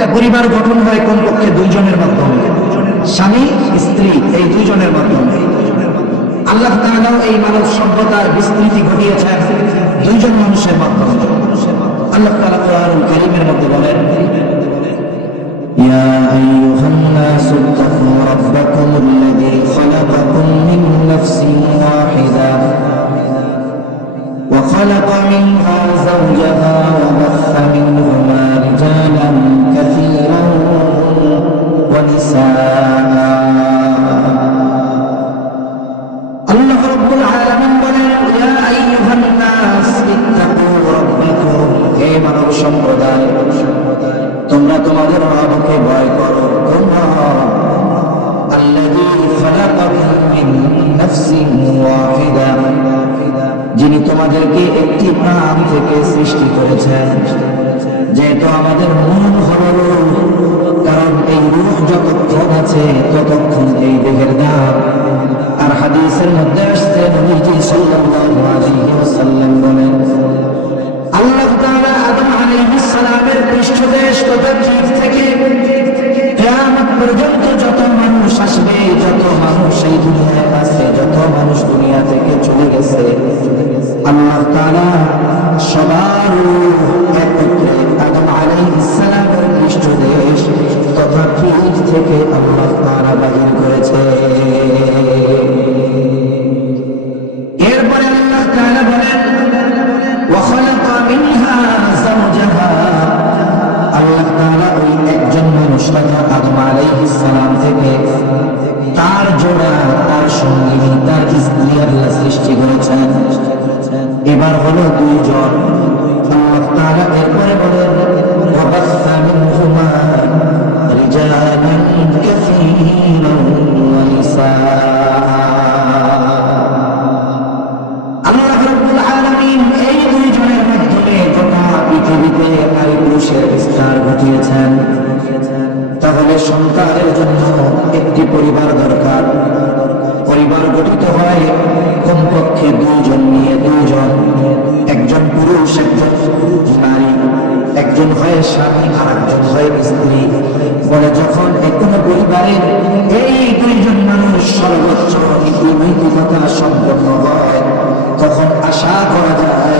একটা পরিবার গঠন হয় কমপক্ষে দুইজনের মাধ্যমে, স্বামী স্ত্রী এই দুইজনের মাধ্যমে। আল্লাহ তাআলা এই মানব সভ্যতার বিস্তৃতি ঘটিয়েছেন দুইজন মানুষের মাধ্যমে। আল্লাহ তাআলা কোরআনুল কারীমের মধ্যে বলেন, ইয়া আইয়ুহান নাসু তাকু রাব্বাকুমুল্লাযী খালাকাকুম মিন নাফসিন ওয়াহিদা ওয়া খালাকা মিনহা যাওজাহা ওয়া বাথা মিনহুমা রিজালান কাসীরান ওয়া নিসাআ। আল্লাহ রাব্বুল আলামিন বলেন, ইয়া আইয়ুহান নাস ইত্তাকু রাব্বাকুম, হে মানব সম্প্রদায় তোমরা তোমাদের রবকে ভয় করো। আল্লাযী খালাকাকুম মিন নাফসিন ওয়াহিদা, যিনি তোমাদেরকে একটি প্রাণ থেকে সৃষ্টি করেছেন। যেহেতু আমাদের মন হলো রূহ, কারণ এই রূহ যতক্ষণ আছে ততক্ষণ এই দেহের দাম। আর হাদিসের মধ্যে আসছে নবীজি সাল্লাল্লাহু আলাইহি ওয়াসাল্লাম বলেন, আল্লাহ তাআলা আদম আলাইহিস সালামের পৃষ্ঠদেশ তথা জীব থেকে কিয়ামত পর্যন্ত যত মানুষ আসবে, যত মানুষ এই দুনিয়ায় আছে, যত মানুষ দুনিয়া থেকে চলে গেছে, আল্লাহ তাআলা সবার একত্রে আদম আলাইহিস সালামের পৃষ্ঠদেশ তথা জীব থেকে আল্লাহ তাআলা বাহির করেছে। এরপরে আল্লাহ তাআলা বলেন, ওয়া খালাকা মিনহা যাওজাহা, আল্লাহ তাআলা ওই একজন মানুষ আদম আলাইহিস সালাম থেকে তার জোড়া, তার সঙ্গী, তার স্ত্রী আল্লাহ সৃষ্টি করেছেন। এবার হলো দুইজন। আল্লাহ তাআলা এরপরে বলেন, ওয়া বাথা মিনহুমা রিজালান কাসীরান ওয়া নিসাআ। আল্লাহ রাব্বুল আলামিন এই দুইজনের মাধ্যমে গোটা পৃথিবীতে নারী পুরুষের বিস্তার ঘটিয়েছেন। তাহলে সন্তানের জন্য একটি পরিবার দরকার। পরিবার গঠিত হয় কমপক্ষে দুইজন নিয়ে, দুইজন, একজন পুরুষ একজন নারী, একজন হয় স্বামী আর একজন হয় স্ত্রী। বলে যখন কোনো পরিবারের এই দুইজন মানুষ সর্বোচ্চ নীতিনৈতিকতা সম্পন্ন হয়, তখন আশা করা যায়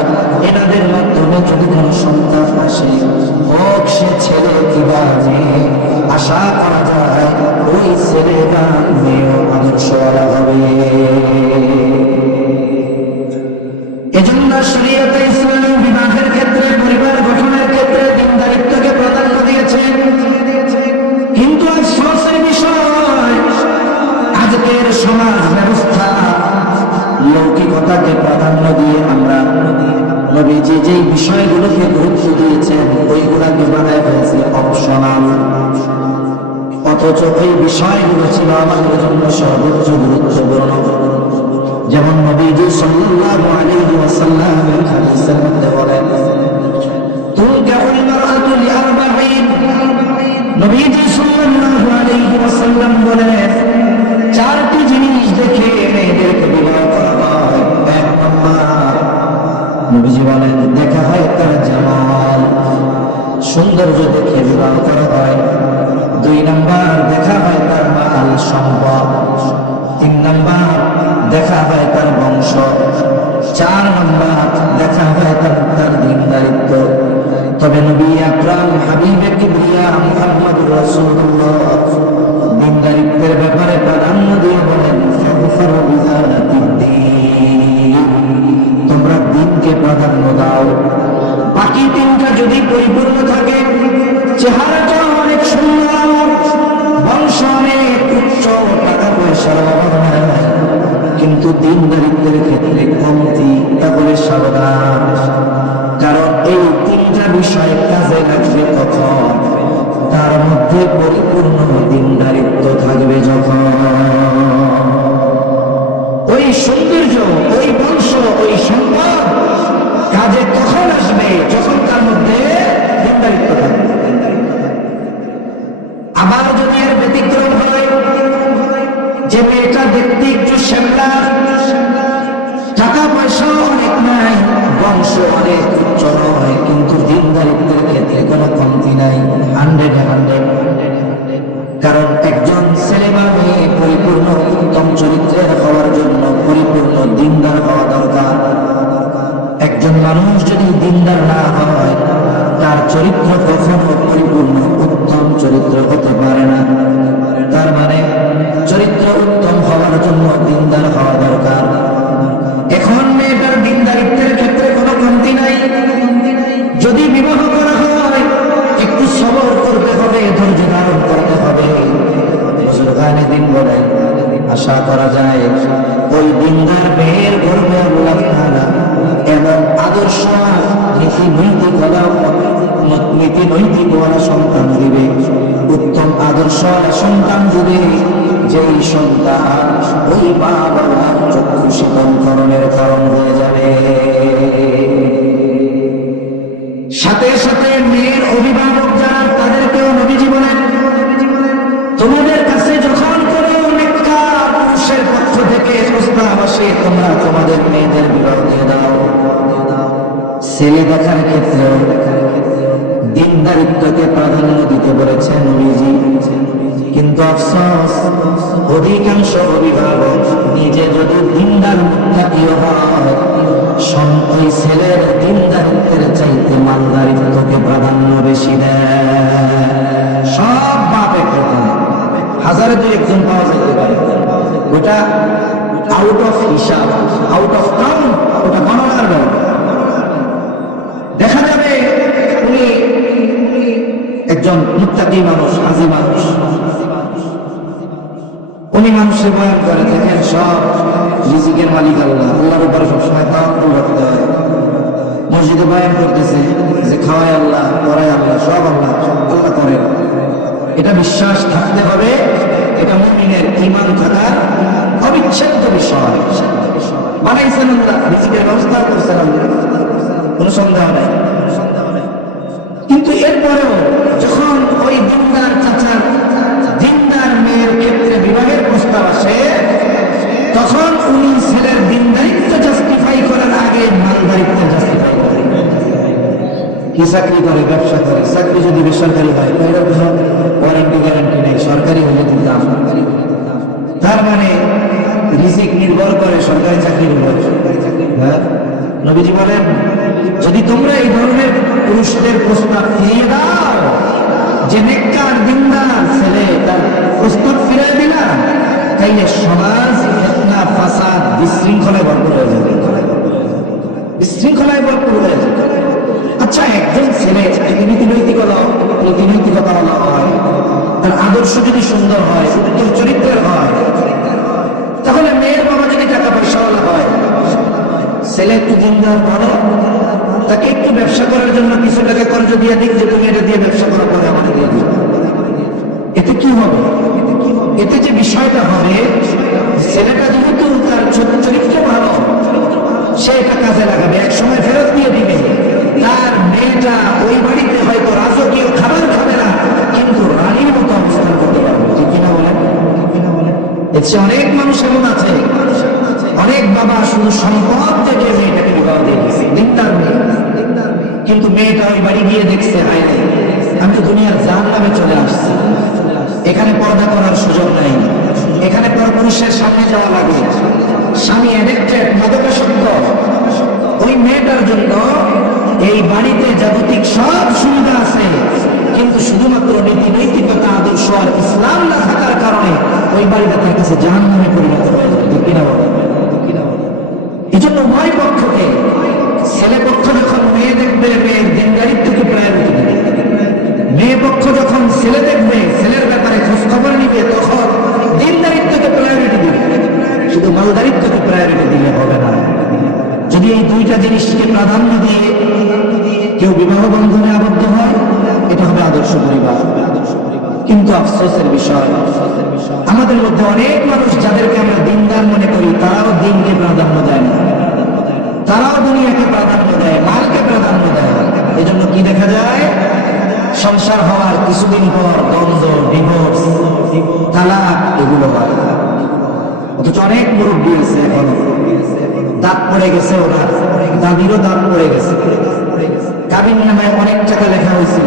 এনাদের মাধ্যমে যদি কোনো সন্তান আসে, হোক সে ছেলে কিংবা মেয়ে, আশা করা যায় ওই ছেলে বা মেয়েও আদর্শওয়ালা হবে। এজন্য শরীয়তে ইসলামী বিবাহের ক্ষেত্রে, পরিবার গঠনের ক্ষেত্রে দিনদারিত্বকে প্রাধান্য দিয়েছে। কিন্তু আফসোসের বিষয়, আজকের সমাজ ব্যবস্থা লৌকিকতাকে প্রাধান্য দিয়ে আমরা নবীজি যেই বিষয়গুলোকে গুরুত্ব দিয়েছেন ওইগুলাকে বানায় ফেলছি অপশনাল। অথচ ওই বিষয়গুলো ছিল আমাদের জন্য সর্বোচ্চ গুরুত্বপূর্ণ। যেমন নবীজি সাল্লাল্লাহু আলাইহি ওয়াসাল্লামের হাদিসের মধ্যে বলেন, তুনকাহুল মারআতু লিআরবাঈন, নবীজি সাল্লাল্লাহু আলাইহি ওয়াসাল্লাম বলেন, চারটি জিনিস দেখে মেয়েদেরকে বিবাহ করা হয়। এক নম্বর, নবীজি বলেন, দেখা হয় তার জামাল, সৌন্দর্য দেখে বিবাহ করা হয়। দুই নম্বর, দেখা হয় তার মাল সম্পদ। তিন নম্বর, দেখা হয় তার বংশ। চার নম্বর, দেখা হয় তার দিনদারিত্ব। তবে নবী আকরাম হাবিবে কিবরিয়া মুহাম্মদুর রাসূলুল্লাহ দিনদারিত্বের ব্যাপারে প্রাধান্য দিয়ে বলেন, তোমরা দিনকে প্রাধান্য দাও। বাকি তিনটা যদি পরিপূর্ণ থাকে, চেহারাটা অনেক সুন্দর, বংশ অনেক উচ্চ, টাকা পয়সার অভাব নাই, কিন্তু দিনদারিত্বের ক্ষেত্রে কমতি, তাহলে সাবধান। কারণ এই তিনটা বিষয় কাজে লাগবে তখন, তার মধ্যে পরিপূর্ণ দিনদারিত্ব থাকবে যখন। ওই সৌন্দর্য, ওই বংশ, ওই সম্পদ কাজে তখন আসবে যখন তার মধ্যে দিনদারিত্ব থাকবে। আবার যদি এর ব্যতিক্রম হয় যে মেয়েটা দেখতে একটু শ্যামলা, টাকা পয়সা অনেক নাই, বংশ অনেক উচ্চ নয়, কিন্তু দিনদারিত্বের ক্ষেত্রে কোনো কমতি নাই, 100 কারণ একজন ছেলে বা মেয়ে পরিপূর্ণ উত্তম চরিত্রের হওয়ার জন্য পরিপূর্ণ দিনদার হওয়া দরকার। একজন মানুষ যদি দিনদার না হয় তার চরিত্র কখনো পরিপূর্ণ উত্তম চরিত্র হতে পারে না। তার মানে চরিত্র উত্তম হওয়ার জন্য দিনদার হওয়া দরকার। এখন মেয়েটার দিনদারিত্বের ক্ষেত্রে কোনো কমতি নাই। যদি বিবাহ করা হয় একটু সবর করতে হবে, ধৈর্য ধারণ করতে হবে। বুজুর্গানে দিন বলে আশা করা যায় ওই দিনদার মেয়ের গর্ভে আল্লাহ তাআলা এমন আদর্শ নীতি নৈতিকওয়ালা সন্তান দিবে, উত্তম আদর্শ সন্তান দিবে, যেই সন্তান ওই মা বাবার চক্ষু শীতলকরণের কারণ হয়ে যাবে। সাথে সাথে মেয়ের অভিভাবক যারা তাদেরকেও নবীজি বলেন, তোমাদের কাছে যখন কোনো নেককার পুরুষের পক্ষ থেকে প্রস্তাব আসে তোমরা তোমাদের মেয়েদের বিবাহ দিয়ে দাও। ছেলে দেখার ক্ষেত্রে দিনদারিত্বকে প্রাধান্য দিতে বলেছেন নবীজি, কিন্তু আফসোস অধিকাংশ অভিভাবক নিজে যদি দিনদার মুত্তাকিও হয় ওই ছেলের দিনদারিত্বের চাইতে মালদারিত্বকে প্রাধান্য বেশি দেয়। সব বাপ একরকম, হাজারে দুই একজন পাওয়া যেতে পারে, ওটা আউট অফ হিসাব, আউট অফ কাউন্ট, ওটা গণনার ব্যাপার। দেখা যাবে উনি একজন মুত্তাকি মানুষ, হাজি মানুষ, উনি মানুষের বয়ান করে থাকেন সব রিজিকের মালিক আল্লাহ, আল্লাহর উপরে সবসময় তাওয়াক্কুল রাখতে হয়। মসজিদে বয়ান করতেছে যে খাওয়ায় আল্লাহ, পড়ায় আল্লাহ, সব আল্লাহ, আল্লাহ করেন। এটা বিশ্বাস থাকতে হবে, এটা মুমিনের ঈমান থাকার অবিচ্ছেদ্য বিষয়। বানাইছেন আল্লাহ, রিজিকের ব্যবস্থা করছেন আল্লাহ, কোনো সন্দেহ নাই। কিন্তু এরপরেও যখন ওই দিনদার চাচার দিনদার মেয়ের ক্ষেত্রে বিবাহের প্রস্তাব আসে তখন উনি ছেলের দিনদারিত্ব জাস্টিফাই করার আগে মালদারিত্ব জাস্টিফাই করে। কি চাকরি করে, ব্যবসা করে, চাকরি যদি বেসরকারি হয় এর কোনো ওয়ারেন্টি গ্যারান্টি নেই, সরকারি হলে দিতাম। তার মানে রিজিক নির্ভর করে সরকারি চাকরির উপর। নবীজি বলেন যদি তোমরা এই ধরনের পুরুষদের প্রস্তাব ফিরিয়ে দাও, যে নেককার দিনদার ছেলে তার প্রস্তাব ফিরিয়ে দিলা, তাইলে সমাজ ফিতনা ফাসাদ বিশৃঙ্খলায় ভরপুর হয়ে যাবে, বিশৃঙ্খলায় ভরপুর হয়ে যাবে। আচ্ছা, একজন ছেলে যদি নীতিনৈতিকতা হয়, তার আদর্শ যদি সুন্দর হয়, উত্তম চরিত্রের হয়, তাহলে মেয়ের বাবা যদি টাকা পয়সাওয়ালা হয়, ছেলে একটু দিনদার ভালো, তাকে একটু ব্যবসা করার জন্য কিছু টাকা কর্জ দিয়ে দিক, যে তুমি এটা দিয়ে ব্যবসা করার পরে আমাকে দিয়ে দিবে। এতে কি হবে? এতে যে বিষয়টা হবে, ছেলেটা যেহেতু তার চরিত্র ভালো, সে এটা কাজে লাগাবে, এক সময় ফেরত দিয়ে দিবে। তার মেয়েটা ওই বাড়িতে হয়তো রাজকীয় খাবার খাবে না, কিন্তু রানীর মতো অবস্থান করতে পারবে। ঠিক কিনা বলেন? এর চেয়ে অনেক মানুষ এমন আছে, অনেক বাবা শুধু সম্পদ থেকে মেয়েটাকে বিবাহ দিয়ে দিচ্ছে, দিনদার মেয়ে, কিন্তু মেয়েটা ওই বাড়ি গিয়ে দেখছে, হায় রে, আমি তো দুনিয়ার জাহান্নামে চলে আসছি, এখানে পর্দা করার সুযোগ নাই, এখানে পরপুরুষের সামনে যাওয়া লাগে, স্বামী অ্যাডিক্টেড, মাদকাসক্ত। ওই মেয়েটার জন্য এই বাড়িতে জাগতিক সব সুবিধা আছে, কিন্তু শুধুমাত্র নীতিনৈতিকতা, আদর্শ আর ইসলাম না থাকার কারণে ওই বাড়িটা তার কাছে জাহান্নামে পরিণত হয়ে যায়। ঠিক কিনা বলেন? এই জন্য উভয় পক্ষকে, ছেলে পক্ষ যখন মেয়ে দেখবে মেয়ের দিনদারিত্বকে প্রায়োরিটি দেবে, মেয়ে পক্ষ যখন ছেলে দেখবে ছেলের ব্যাপারে খোঁজ খবর নিবে, তখন দিনদারিত্বকে প্রায়োরিটি দিবে, শুধু মালদারিত্বকে প্রায়োরিটি দিলে হবে না। যদি এই দুইটা জিনিসকে প্রাধান্য দিয়ে কেউ বিবাহ বন্ধনে আবদ্ধ হয়, এটা হবে আদর্শ পরিবার। কিন্তু আফসোসের বিষয়, আমাদের মধ্যে অনেক মানুষ যাদেরকে আমরা দিনদার মনে করি, তারাও দিনকে প্রাধান্য দেয় না, তারাও দুনিয়াকে প্রাধান্য দেয়, মালকে প্রাধান্য দেয়। এই জন্য কি দেখা যায়, সংসার হওয়ার কিছুদিন পর দ্বন্দ্ব, ডিভোর্স, তালাক এগুলো হয়। অথচ অনেক মুরব্বী আছে এখনো, দাঁত পড়ে গেছে, ওরা দাদিরও দাঁত পড়ে গেছে, কাবিন নামে অনেক টাকা লেখা হয়েছিল,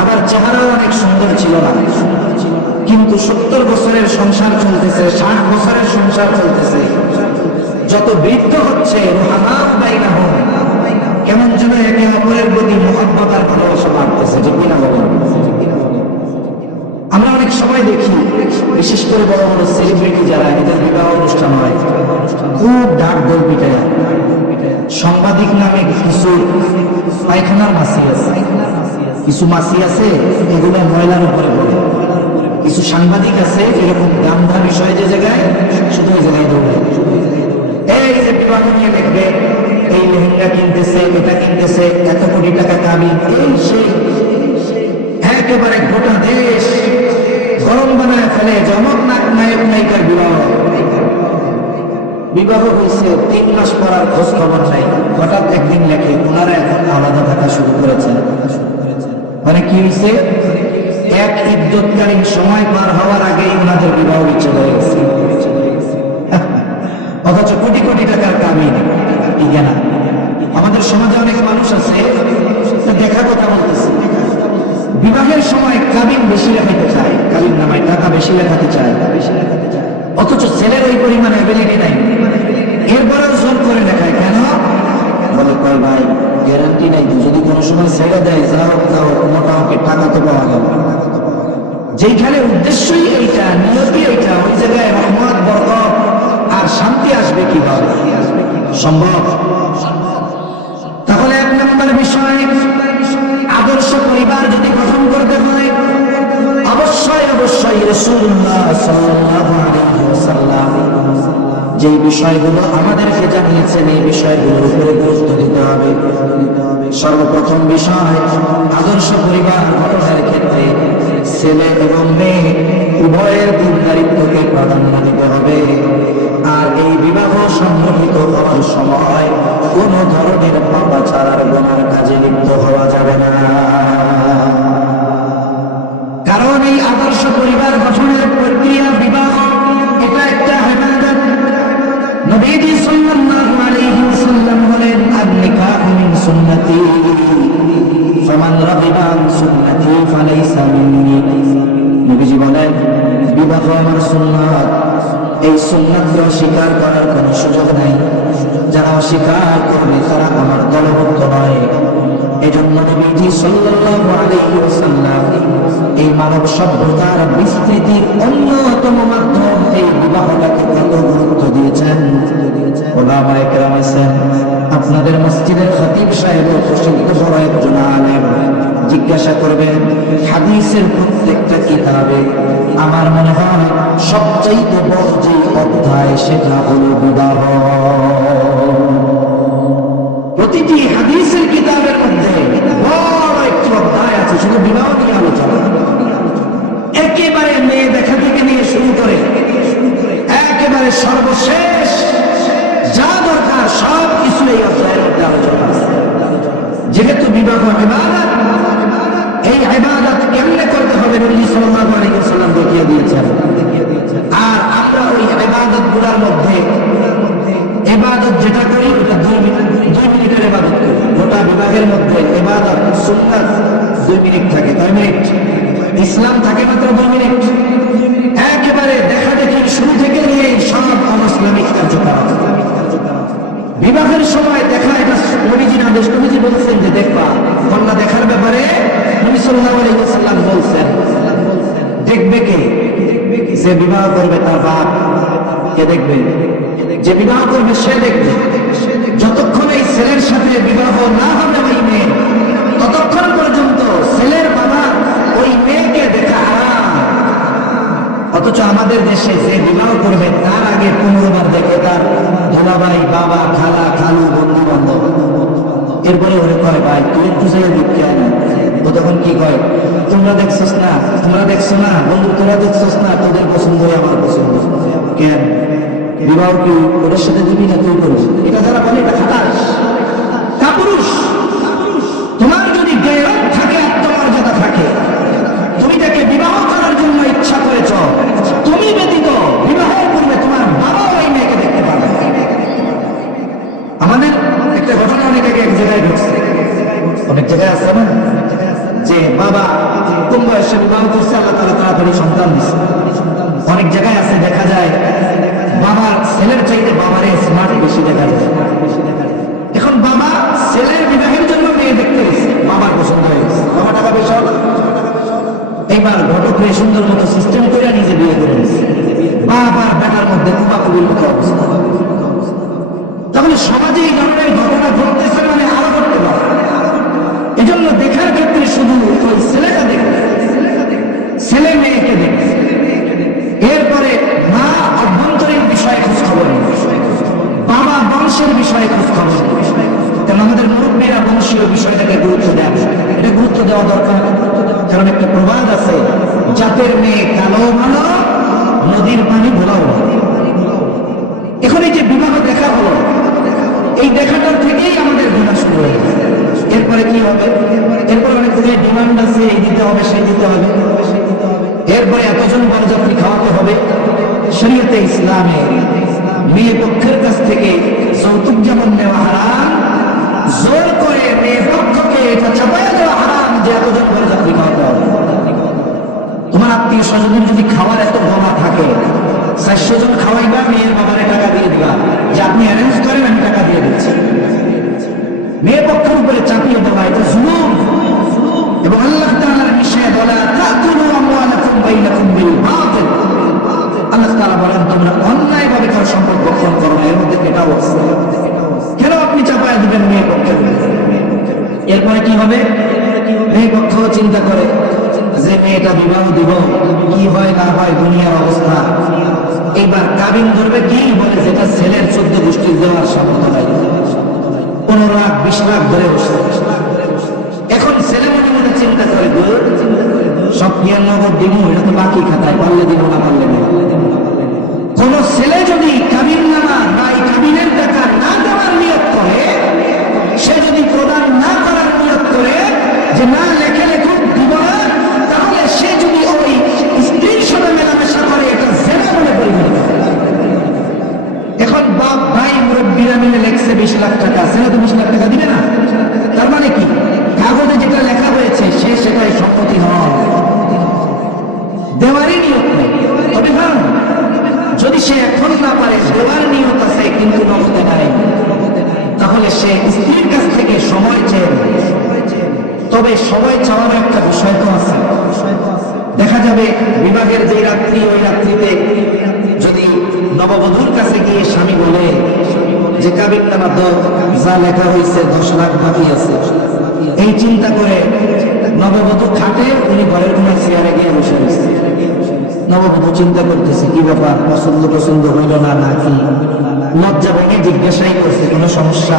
আবার চেহারাও অনেক সুন্দর ছিল না, কিন্তু 70 বছরের সংসার চলতেছে, 60 বছরের সংসার চলতেছে, যত বৃদ্ধ হচ্ছে কেমন যেন একে অপরের প্রতি মহব্বত আর ভালোবাসা বাড়তেছে, যে কিনা বলেন। আমরা অনেক সময় দেখি, বিশেষ করে বড় বড় সেলিব্রিটি যারা, এদের বিবাহ অনুষ্ঠান হয়, খুব ডাক গোল পিটায়। সাংবাদিক নামে কিছু পায়খানার মাসি আছে, কিছু মাসি আছে এগুলো ময়লার উপরে পড়ে, কিছু সাংবাদিক আছে এরকম দামদার বিষয় যে জায়গায়, শুধু ওই জায়গায় দৌড়ে। এই যে বিবাহ নিয়ে দেখবে, এই লেহেঙ্গা কিনতেছে, এটা কিনতেছে, এত কোটি টাকা কাবিন, এই সেই একেবারে গোটা দেশ গরম বানায় ফেলে। জমক নায়ক নায়িকার বিবাহ হয়েছে, 3 মাস পর আর খোঁজ খবর নাই। হঠাৎ একদিন লেখে ওনারা এখন আলাদা থাকা শুরু করেছেন। মানে কি হয়েছে, এক ইদ্যৎকালীন সময় পার হওয়ার আগেই ওনাদের বিবাহ বিচ্ছেদ হয়ে গেছে, অথচ কোটি কোটি টাকার কামিন। ঠিক না? আমাদের সমাজে অনেক মানুষ আছে, দেখা কথা বলতেছে, বিবাহের সময় কাবিন বেশি লেখাতে চায়, কাবিন নামায় টাকা বেশি লেখাতে চায়, অথচ ছেলের ওই পরিমাণ অ্যাবিলিটি নাই, এরপরেও জোর করে লেখায়। কেন বলে, কয় ভাই গ্যারান্টি নাই, যদি কোনো সময় ছেড়ে দেয়, যাও তাও মোটামুটি টাকা তো পাওয়া গেল। যেইখানে উদ্দেশ্যই এইটা, নিয়তি এইটা, ওই জায়গায় রহমত, বরকত আর শান্তি আসবে কিভাবে? সম্ভব? তাহলে 1 নম্বর বিষয়, আদর্শ পরিবার যদি গঠন করতে হয়, অবশ্যই অবশ্যই রাসূলুল্লাহ সাল্লাল্লাহু আলাইহি ওয়াসাল্লাম যে বিষয়গুলো আমাদেরকে জানিয়েছেন, এই বিষয়গুলোর উপরে গুরুত্ব দিতে হবে। সর্বপ্রথম বিষয়, আদর্শ পরিবার গঠনের ক্ষেত্রে ছেলে এবং মেয়ে উভয়ের দিনদারিত্বকে প্রাধান্য দিতে হবে। আর এই বিবাহ সংগঠিত হওয়ার সময় কোন ধরনের পাপাচার গুনার কাজে লিপ্ত হওয়া যাবে না, কারণ এই আদর্শ পরিবার গঠনের প্রক্রিয়া বিবাহ, এটা একটা ইবাদত। নবীজি সাল্লাল্লাহু আলাইহি ওয়াসাল্লাম বলেন, আন-নিকাহু মিন সুন্নতি ফামান রাগিবা আন সুন্নতি ফালাইসা মিন্নি। নবীজি বলেন, বিবাহ আমার সুন্নাত, এই সুন্নাতকে অস্বীকার করার কোনো সুযোগ নাই। যারা অস্বীকার করবে তারা আমার দলভুক্ত নয়। এজন্য নবীজি সাল্লাল্লাহু আলাইহি ওয়াসাল্লাম এই মানব সভ্যতার বিস্তৃতির অন্যতম মাধ্যম এই বিবাহটাকে কত গুরুত্ব দিয়েছেন। ওলামায়ে কেরাম আছেন, আপনাদের মসজিদের খতিব সাহেব প্রসিদ্ধ বড় একজন আলেম, জিজ্ঞাসা করবেন হাদিসের প্রত্যেকটা কিতাবে আমার মনে হয় সবচেয়ে বড় যে অধ্যায় সেটা হলো বিবাহ। প্রতিটি হাদিসের কিতাবের মধ্যে বড় একটি অধ্যায় আছে শুধু বিবাহ নিয়ে আলোচনা। একেবারে মেয়ে দেখা থেকে নিয়ে শুরু করে একেবারে সর্বশেষ যা দরকার সব কিছু এই অধ্যায়ের মধ্যে আলোচনা আছে। যেহেতু বিবাহ ইবাদত, এই ইবাদত কেমনে করতে হবে নবী সাল্লাল্লাহু আলাইহি ওয়াসাল্লাম দেখিয়ে দিয়েছেন। আর আমরা ওই ইবাদত গুলোর মধ্যে ইবাদত যেটা করি ওটা 2 মিনিটের ইবাদত করি। গোটা বিভাগের মধ্যে ইবাদত সুন্নাত 2 মিনিট থাকে। কয় মিনিট? ইসলাম থাকে মাত্র 2 মিনিট। একেবারে দেখা দেখি শুরু থেকে নিয়ে সব অনইসলামিক কার্যকলাপ। বিবাহের সময় দেখা, এটা নবীজির আদেশ। নবীজি বলছেন যে দেখবা, কন্যা দেখার ব্যাপারে নবী সাল্লাল্লাহু আলাইহি ওয়াসাল্লাম বলছেন, দেখবে কে? যে বিবাহ করবে তার বাপ। কে দেখবে? যে বিবাহ করবে সে দেখবে। যতক্ষণ এই ছেলের সাথে বিবাহ না হবে ওই মেয়ে, ততক্ষণ পর্যন্ত ছেলের বাবা ওই মেয়েকে দেখা হারাম। অথচ আমাদের দেশে যে বিবাহ করবে তার আগে 15 বার দেখে তার ধোলাভাই, বাবা, খালা, খালু, বন্ধু বান্ধব। এরপরে ওরে কয়, ভাই তুই একটু জায়গায় দেখতে আয় না। ও তখন কি কয়, তোমরা দেখছস না, তোমরা দেখছো না, বন্ধু তোরা দেখছস না, তোদের পছন্দ আমার পছন্দ। কেন বিবাহ কি ওদের সাথে দিবি না তুই করিস? এটা যারা বলে এটা খাটাস, কাপুরুষ। তোমার যদি গায়রত থাকে, আত্মমর্যাদা থাকে, তুমি তাকে বিবাহ করার জন্য ইচ্ছা করেছ, তুমি ব্যতীত বিবাহের পূর্বে তোমার বাবা ওই মেয়েকে দেখতে পাবে। আমাদের একটা ঘটনা অনেক আগে এক জায়গায় ঘটছে, অনেক জায়গায় আছে না, যে বাবা বয়সে বিবাহ করছে, আল্লাহ তাআলা তাড়াতাড়ি সন্তান দিচ্ছে। অনেক জায়গায় আছে দেখা যায় বাবার ছেলের চাইতে বাবারে স্মার্ট বেশি দেখা যায়। এখন বাবা ছেলের বিবাহের জন্য মেয়ে দেখতে গেছে, বাবার পছন্দ হয়ে গেছে, বাবা টাকা পয়সা এইবার ঘটকরে সুন্দর মতো সিস্টেম করে নিজে বিয়ে করে নিচ্ছে। বাবার বেটার মধ্যে কুমাকুবির মতো অবস্থা। তাহলে সমাজে এই ধরনের ঘটনা ঘটতেছে, মানে আরো ঘটতে পারে। এজন্য দেখার ক্ষেত্রে শুধু ওই ছেলেটা দেখবে, ছেলে মেয়েকে দেখবে, এরপরে মা অভ্যন্তরীণ বিষয়ে খোঁজ খবর নেবে, বাবা বংশের বিষয়ে খোঁজ খবর নেবে। কারণ আমাদের মুরব্বীরা বংশীয় বিষয়টাকে গুরুত্ব দেয়, এটা গুরুত্ব দেওয়া দরকার। কারণ একটা প্রবাদ আছে, জাতের মেয়ে কালো ভালো, নদীর পানি ভোলাও। এখন এই যে বিবাহ দেখা হলো, এই দেখাটার থেকেই আমাদের গুনাহ শুরু হয়ে গেছে। এরপরে কি হবে? এরপরে অনেকগুলো ডিমান্ড আছে, এই দিতে হবে, সেই দিতে হবে। এরপরে এতজন বরযাত্রী খাওয়াতে হবে। শরীয়তে ইসলামে মেয়ে পক্ষের কাছ থেকে যৌতুক যেমন নেওয়া হারাম, জোর করে মেয়ে পক্ষকে এটা চাপাইয়া দেওয়া হারাম যে এতজন বরযাত্রী খাওয়াতে হবে। তোমার আত্মীয় স্বজনের যদি খাওয়ার এত গলা থাকে, 400 জন খাওয়াইবা, মেয়ের বাবারে টাকা দিয়ে দিবা যে আপনি অ্যারেঞ্জ করেন, আমি টাকা দিয়ে দিচ্ছি। মেয়ে পক্ষের উপরে চাপিয়ে দেওয়া এটা জুলুম। এবং আল্লাহ তাআলার নিষেধ, ওয়ালা তাকুলু আমওয়ালাকুম বাইনাকুম বিল বাতিল। আল্লাহ তাআলা বলেন তোমরা অন্যায়ভাবে কারো সম্পদ ভক্ষণ করো না। এর মধ্যে এটাও আছে। কেন আপনি চাপায় দিবেন মেয়ে পক্ষের উপরে? এরপরে কি হবে? মেয়ে পক্ষ চিন্তা করে যে মেয়েটা বিবাহ দিব, কি হয় না হয় দুনিয়ার অবস্থা। এইবার কাবিন ধরবে কি বলে, যেটা ছেলের 14 গোষ্ঠীর দেওয়ার সামর্থ্য নাই, 15 লাখ 20 লাখ ধরে বসে। এখন ছেলে মনে মনে চিন্তা করে, সব কি আর নগদ দিব, এটা তো বাকি খাতায়, পারলে দিব না পারলে দিব। কোন ছেলে যদি কাবিন নামা বা এই কাবিনের টাকা না দেওয়ার নিয়ত করে, সে যদি প্রদান না করার নিয়ত করে যে না লেখে লেখুক দিব না, তাহলে সে যদি ওই স্ত্রীর সাথে মেলামেশা করে, এটা জেনা বলে পরিগণিত। এখন বাপ ভাই মুরব্বীরা মিলে লেখছে 20 লাখ টাকা, ছেলে তো 20 লাখ টাকা দিবে না। তার মানে কি, কাগজে যেটা লেখা হয়েছে সে সেটাই সম্মতি নয়, দেওয়ারই নিয়ত নেই। তবে হ্যাঁ, যদি সে এখন না পারে, দেওয়ার নিয়ত আছে কিন্তু নগদে নাই, তাহলে সে স্ত্রীর কাছ থেকে সময় চেয়ে। তবে সময় চাওয়ার একটা বিষয় তো আছে। দেখা যাবে বিবাহের যে রাত্রি, ওই রাত্রিতে যদি নববধূর কাছে গিয়ে স্বামী বলে যে কাবিননামা তো যা লেখা হয়েছে 10 লাখ বাকি আছে, এই চিন্তা করে নববধূ খাটে, উনি ঘরের কোনো চেয়ারে গিয়ে বসে রয়েছে। নববধূ চিন্তা করতেছে কি ব্যাপার, পছন্দ হইল না নাকি। লজ্জা ভেঙে জিজ্ঞাসাই করছে কোনো সমস্যা?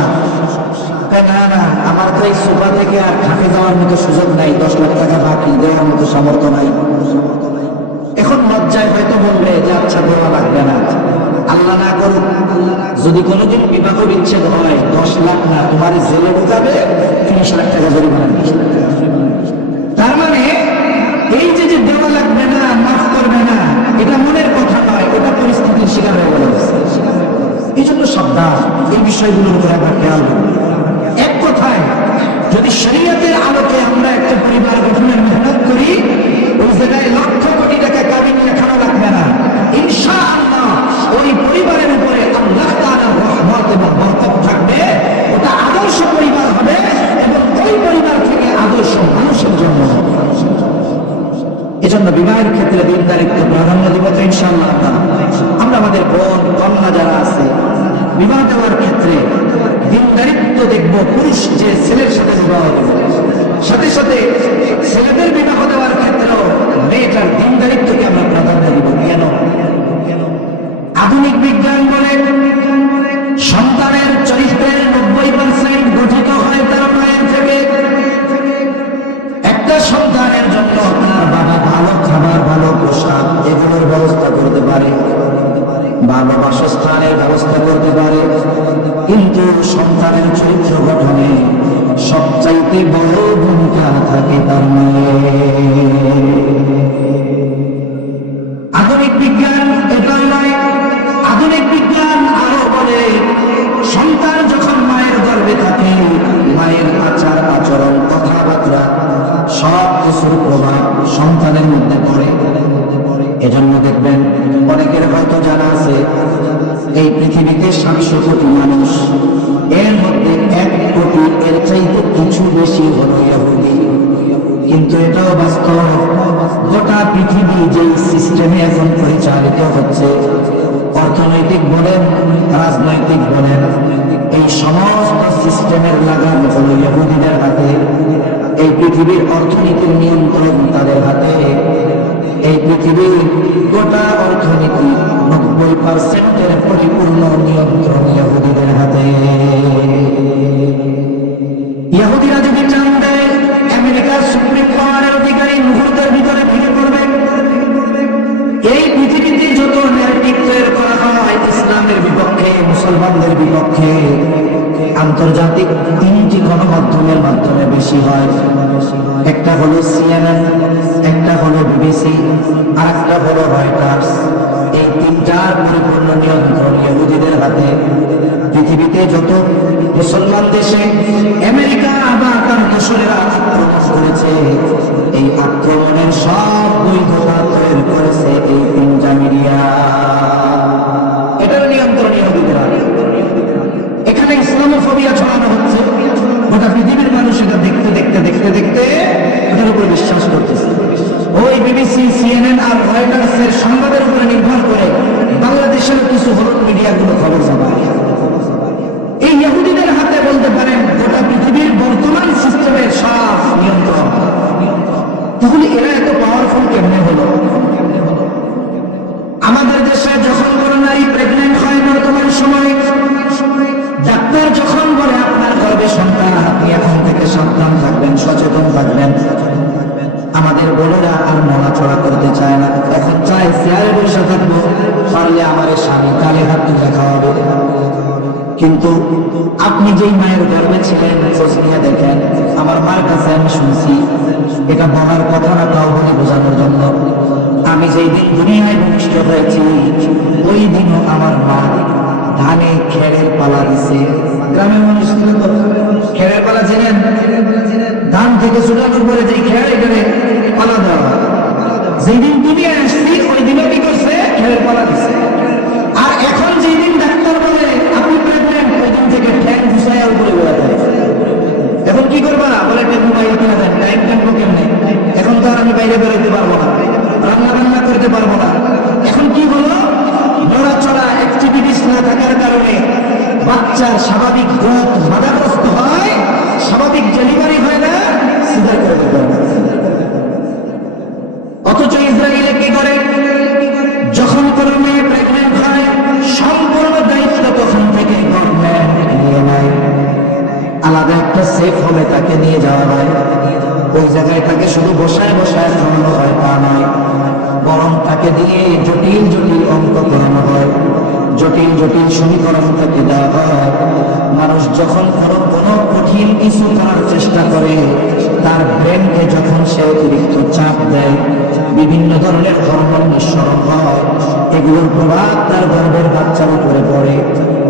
না না, আমার তো এই সোফা থেকে আর খাটে যাওয়ার মতো সুযোগ নাই, 10 লাখ টাকা বাকি, দেওয়ার মতো সামর্থ্য নাই। এখন লজ্জায় হয়তো বলবে যে আচ্ছা দেওয়া লাগবে না। আল্লাহ না করুক, যদি কোনোদিন বিবাহ বিচ্ছেদ হয়, 10 লাখ না, তোমার জেলে ঢুকাবে, 30 লাখ টাকা জরিমানা। তার মানে এই যে দেওয়া লাগবে না, মাফ করবে না, এটা মনের কথা নয়, এটা পরিস্থিতির শিকার হয়ে গেল। এই জন্য সাবধান, এই বিষয়গুলোর উপরে আমরা খেয়াল রাখবো। এক কথায়, যদি শরীয়তের আলোকে আমরা একটা পরিবার গঠনের মেহনত করি, ওই জায়গায় লক্ষ কোটি টাকা কাবিন লেখানো লাগবে না। ইনশাআল্লাহ ওই পরিবারের উপরে আল্লাহ তাআলার রহমত এবং বরকত থাকবে। ওটা আদর্শ পরিবার হবে এবং ওই পরিবার থেকে আদর্শ মানুষের জন্য। এজন্য বিবাহের ক্ষেত্রে দিনদারিত্ব প্রাধান্য দিব তো ইনশাআল্লাহ। আমরা আমাদের বোন কন্যা যারা আছে, বিবাহ দেওয়ার ক্ষেত্রে দিনদারিত্ব দেখব। পুরুষ যে ছেলের সাথে বিবাহ দেবে, সাথে সাথে ছেলেদের বিবাহ দেওয়ার ক্ষেত্রেও মেয়েটার দিনদারিত্বকে আমরা প্রাধান্য দিব। কেন? আধুনিক বিজ্ঞান বলে সন্তানের চরিত্রের 90% গঠিত হয় তার মায়ের থেকে। একটা সন্তানের জন্য তার বাবা ভালো খাবার, ভালো পোশাক এগুলোর ব্যবস্থা করতে পারে, ভালো বাসস্থানের ব্যবস্থা করতে পারে, কিন্তু সন্তানের চরিত্র গঠনে সবচাইতে বড় ভূমিকা থাকে তার মায়ের। আধুনিক বিজ্ঞান এটা নয়, আধুনিক বিজ্ঞান আরো বলে সন্তান যখন মায়ের গর্ভে থাকে, মায়ের আচার আচরণ কথাবার্তা সব কিছুর প্রভাব সন্তান এজন্য দেখবেন অনেকের হয়তো জানা আছে এই পৃথিবীতে 700 কোটি মানুষ, এর মধ্যে 1 কোটি এর চাইতে কিছু বেশি হলো ইহুদি। কিন্তু এটাও বাস্তব, গোটা পৃথিবী যেই সিস্টেমে এখন পরিচালিত হচ্ছে, অর্থনৈতিক বলেন রাজনৈতিক বলেন, এই সমস্ত সিস্টেমের লাগাম হলো ইহুদিদের হাতে। এই পৃথিবীর অর্থনীতির নিয়ন্ত্রণ তাদের হাতে। এই পৃথিবীর গোটা অর্থনীতি 90% পরিপূর্ণ নিয়ন্ত্রণ ইহুদিদের হাতে। ইহুদিরা যদি চান দেয় আমেরিকার সুপ্রিম পাওয়ারের অধিকারী মুহূর্তের ভিতরে ভেঙে পড়বে। এই পৃথিবীতে যত ন্যারেটিভ তৈরি করা হয় ইসলামের বিপক্ষে, মুসলমানদের বিপক্ষে, আন্তর্জাতিক 3টি গণমাধ্যমের মাধ্যমে বেশি হয়। একটা হলো CNN, একটা হলো BBC, আর একটা হলো রয়টার্স। এই 3টার পরিপূর্ণ নিয়ন্ত্রণ ইহুদিদের হাতে। পৃথিবীতে যত মুসলমান দেশে আমেরিকা আবার তার দোসরেরা আক্রমণ করেছে, এই আক্রমণের সব বৈধতা তৈরি করেছে এই 3টা মিডিয়া। এটার নিয়ন্ত্রণ ইহুদিদের হাতে। এখানে ইসলামোফোবিয়া ছড়ানো হচ্ছে, গোটা পৃথিবীর মানুষ এটা দেখতে দেখতে দেখতে দেখতে ওটার উপরে বিশ্বাস করতেছে। ওই BBC, CNN আর রয়টার্সের সংবাদের উপরে নির্ভর করে বাংলাদেশের কিছু হলুদ মিডিয়াগুলো খবর জানায়। এই ইহুদিদের হাতে বলতে পারেন গোটা পৃথিবীর বর্তমান সিস্টেমের সব নিয়ন্ত্রণ। তাহলে এরা এত পাওয়ারফুল কেমনে হলো? আমাদের দেশে যখন কোনো নারী প্রেগনেন্ট হয় বর্তমান সময়ে, ডাক্তার যখন বলে আপনার গর্ভে সন্তান, আপনি এখন থেকে সাবধান থাকবেন, সচেতন থাকবেন, আমাদের বোনেরা আর নড়াচড়া করতে চায় না। এখন চায় চেয়ারে বসে থাকবো, পারলে আমার স্বামী কালে হাত তুলে খাওয়াবে। কিন্তু আপনি যেই মায়ের গর্ভে ছিলেন খোঁজ নিয়ে দেখেন। আমার মার কাছে আমি শুনছি, এটা বলার কথা না তাও বলে বোঝানোর জন্য, আমি যেই দিন দুনিয়ায় ভূমিষ্ঠ হয়েছি ওই দিনও আমার মা ধানে খেড়ের পালা দিছে। গ্রামের মানুষ ছিল তো, খেড়ের পালা ছিলেন, ধান থেকে ছুটানোর পরে যে খেড় এখানে পালা দেওয়া। যেদিন দুনিয়ায় আসছি ওই দিনও কি করছে? খেড়ের পালা দিছে। আর এখন যেই দিন ডাক্তার বলে আপনি প্রেগনেন্ট, ওই দিন থেকে ঠ্যাং ঘুষাইয়া উপরে বেড়া যায়। এখন কি করবা? বলে মোবাইল কিনে দেন, টাইম টাইমবো কেমনে? এখন তো আর আমি বাইরে বেরোতে পারবো না, রান্না বান্না করতে পারবো না। এখন কি হলো? নড়াচড়া অ্যাক্টিভিটিস না থাকার কারণে বাচ্চার স্বাভাবিক গ্রোথ বাধাগ্রস্ত হয়, স্বাভাবিক ডেলিভারি হয় না, সিজার করে দিতে হয়। অথচ ইসরায়েলে কি করে? যখন কোনো মেয়ে প্রেগনেন্ট হয় সম্পূর্ণ দায়িত্ব তখন থেকে গভর্নমেন্ট নিয়ে নেয়। আলাদা একটা সেফ হোমে তাকে নিয়ে যাওয়া হয়। ওই জায়গায় তাকে শুধু বসায় বসায় খাওয়ানো হয় তা নয়, বরং তাকে দিয়ে জটিল জটিল অঙ্ক করানো হয়, জটিল জটিল সমীকরণ তাকে দেওয়া হয়। মানুষ যখন কোনো কঠিন কিছু করার চেষ্টা করে, তার ব্রেনকে যখন সে অতিরিক্ত চাপ দেয়, বিভিন্ন ধরনের হরমোন নিঃসরণ হয়, এগুলোর প্রভাব তার গর্ভের বাচ্চার উপরে পড়ে।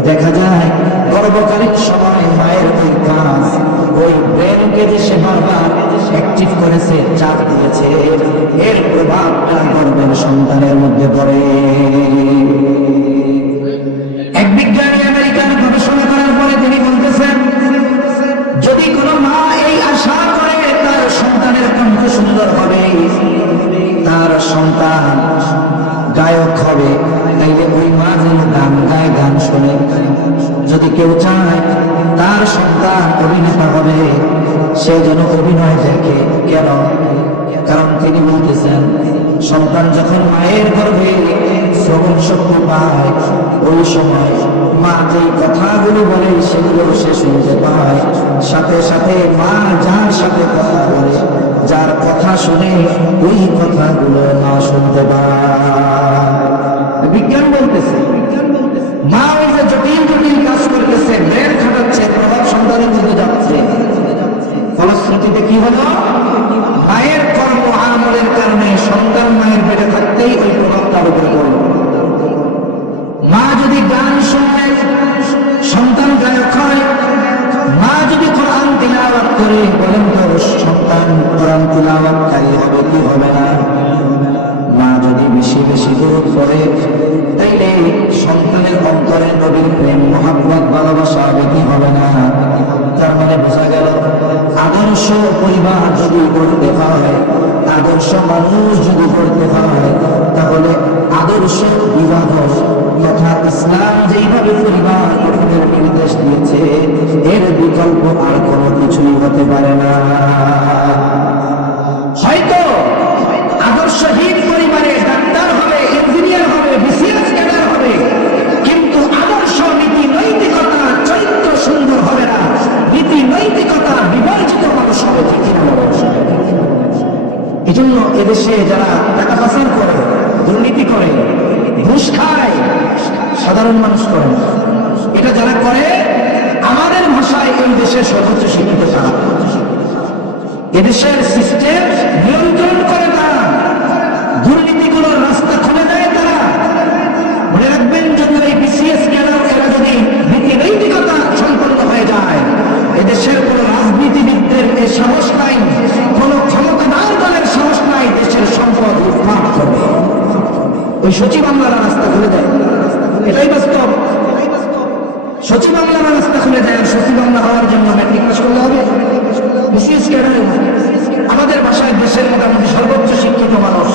দেখা যায় গর্ভকালীন সময় মায়ের ওই কাজ, ওই ব্রেনকে যে সে বারবার অ্যাক্টিভ করেছে, চাপ দিয়েছে, এর প্রভাবটা গর্ভের সন্তানের মধ্যে পড়ে। এক বিজ্ঞানী আমেরিকান গবেষণা করার পরে তিনি বলতেছেন, যদি কোনো মা এই আশা করে তার সন্তানের কণ্ঠ সুন্দর হবে, তার সন্তান গায়ক হবে, তাইলে ওই মা যেন গান গায়, গান শোনে। যদি কেউ চায় তার সন্তান অভিনেতা হবে, সে যেন অভিনয় দেখে। কেন? কারণ তিনি বলতেছেন, সন্তান যখন মায়ের গর্ভে শ্রবণ শক্তি পায়, ওই সময় মা যেই কথাগুলো বলে সেগুলো সে শুনতে পায়। সাথে সাথে মা যার সাথে কথা বলে, যার কথা শুনে ওই কথাগুলো মা শুনতে পায়। বিজ্ঞান বলতেছে মা ওই যে জটিল জটিল কাজ করতেছে, ব্রেন খাটাচ্ছে, প্রভাব সন্তানের মধ্যে যাচ্ছে। ফলশ্রুতিতে কি হলো? মায়ের কর্ম আমলের কারণে সন্তান মায়ের পেটে থাকতেই ওই প্রভাব তার উপরে পড়ল। মা যদি গান শুনে সন্তান গায়ক হয়, মা যদি কোরআন তিলাওয়াত করে, বলেন তো সন্তান কোরআন তিলাওয়াতকারী হবে কি হবে দূর পড়ে, তাইলে সন্তানের অন্তরে নবীর প্রেম মহাব্বত ভালোবাসা বেশি হবে না। তার মানে বোঝা গেল আদর্শ পরিবার যদি করতে হয়, আদর্শ মানুষ যদি করতে হয়, তাহলে আদর্শ বিবাহ তথা ইসলাম যেইভাবে পরিবার গঠনের নির্দেশ দিয়েছে এর বিকল্প আর কোনো কিছুই হতে পারে না। হয়তো আদর্শহীন পরিবারে ডাক্তার হবে, ইঞ্জিনিয়ার হবে, বিসিএস ক্যাডার হবে, কিন্তু আদর্শ নীতি নৈতিকতা চরিত্র সুন্দর হবে না, নীতি নৈতিকতা বিবর্জিত মানুষ হবে। ঠিক কিনা? এই জন্য এদেশে যারা টাকা পাচার করে, দুর্নীতি করে, ঘুষ খায়, সাধারণ মানুষ করে, এটা যারা করে আমাদের ভাষায় এই দেশের সর্বোচ্চ শিক্ষিত তারা, এদেশের সিস্টেম নিয়ন্ত্রণ করে তারা, দুর্নীতিগুলোর রাস্তা খুলে দেয় তারা। মনে রাখবেন, যদি এই বিসিএস ক্যাডার এরা যদি নীতি নৈতিকতা সম্পন্ন হয়ে যায়, এদেশের কোন রাজনীতিবিদদের এ সাহস নাই, কোন ক্ষমতাবান দলের সাহস নাই দেশের সম্পদ লুটপাট করবে। ওই সচিব আমলারা রাস্তা খুলে দেয়, এটাই বাস্তব। সচিব আমলারা রাস্তা খুলে দেয়। সচিব আমলা হওয়ার জন্য ম্যাট্রিক পাস করলে হবে? বিসিএস ক্যাডার আমাদের ভাষায় দেশের মোটামুটি সর্বোচ্চ শিক্ষিত মানুষ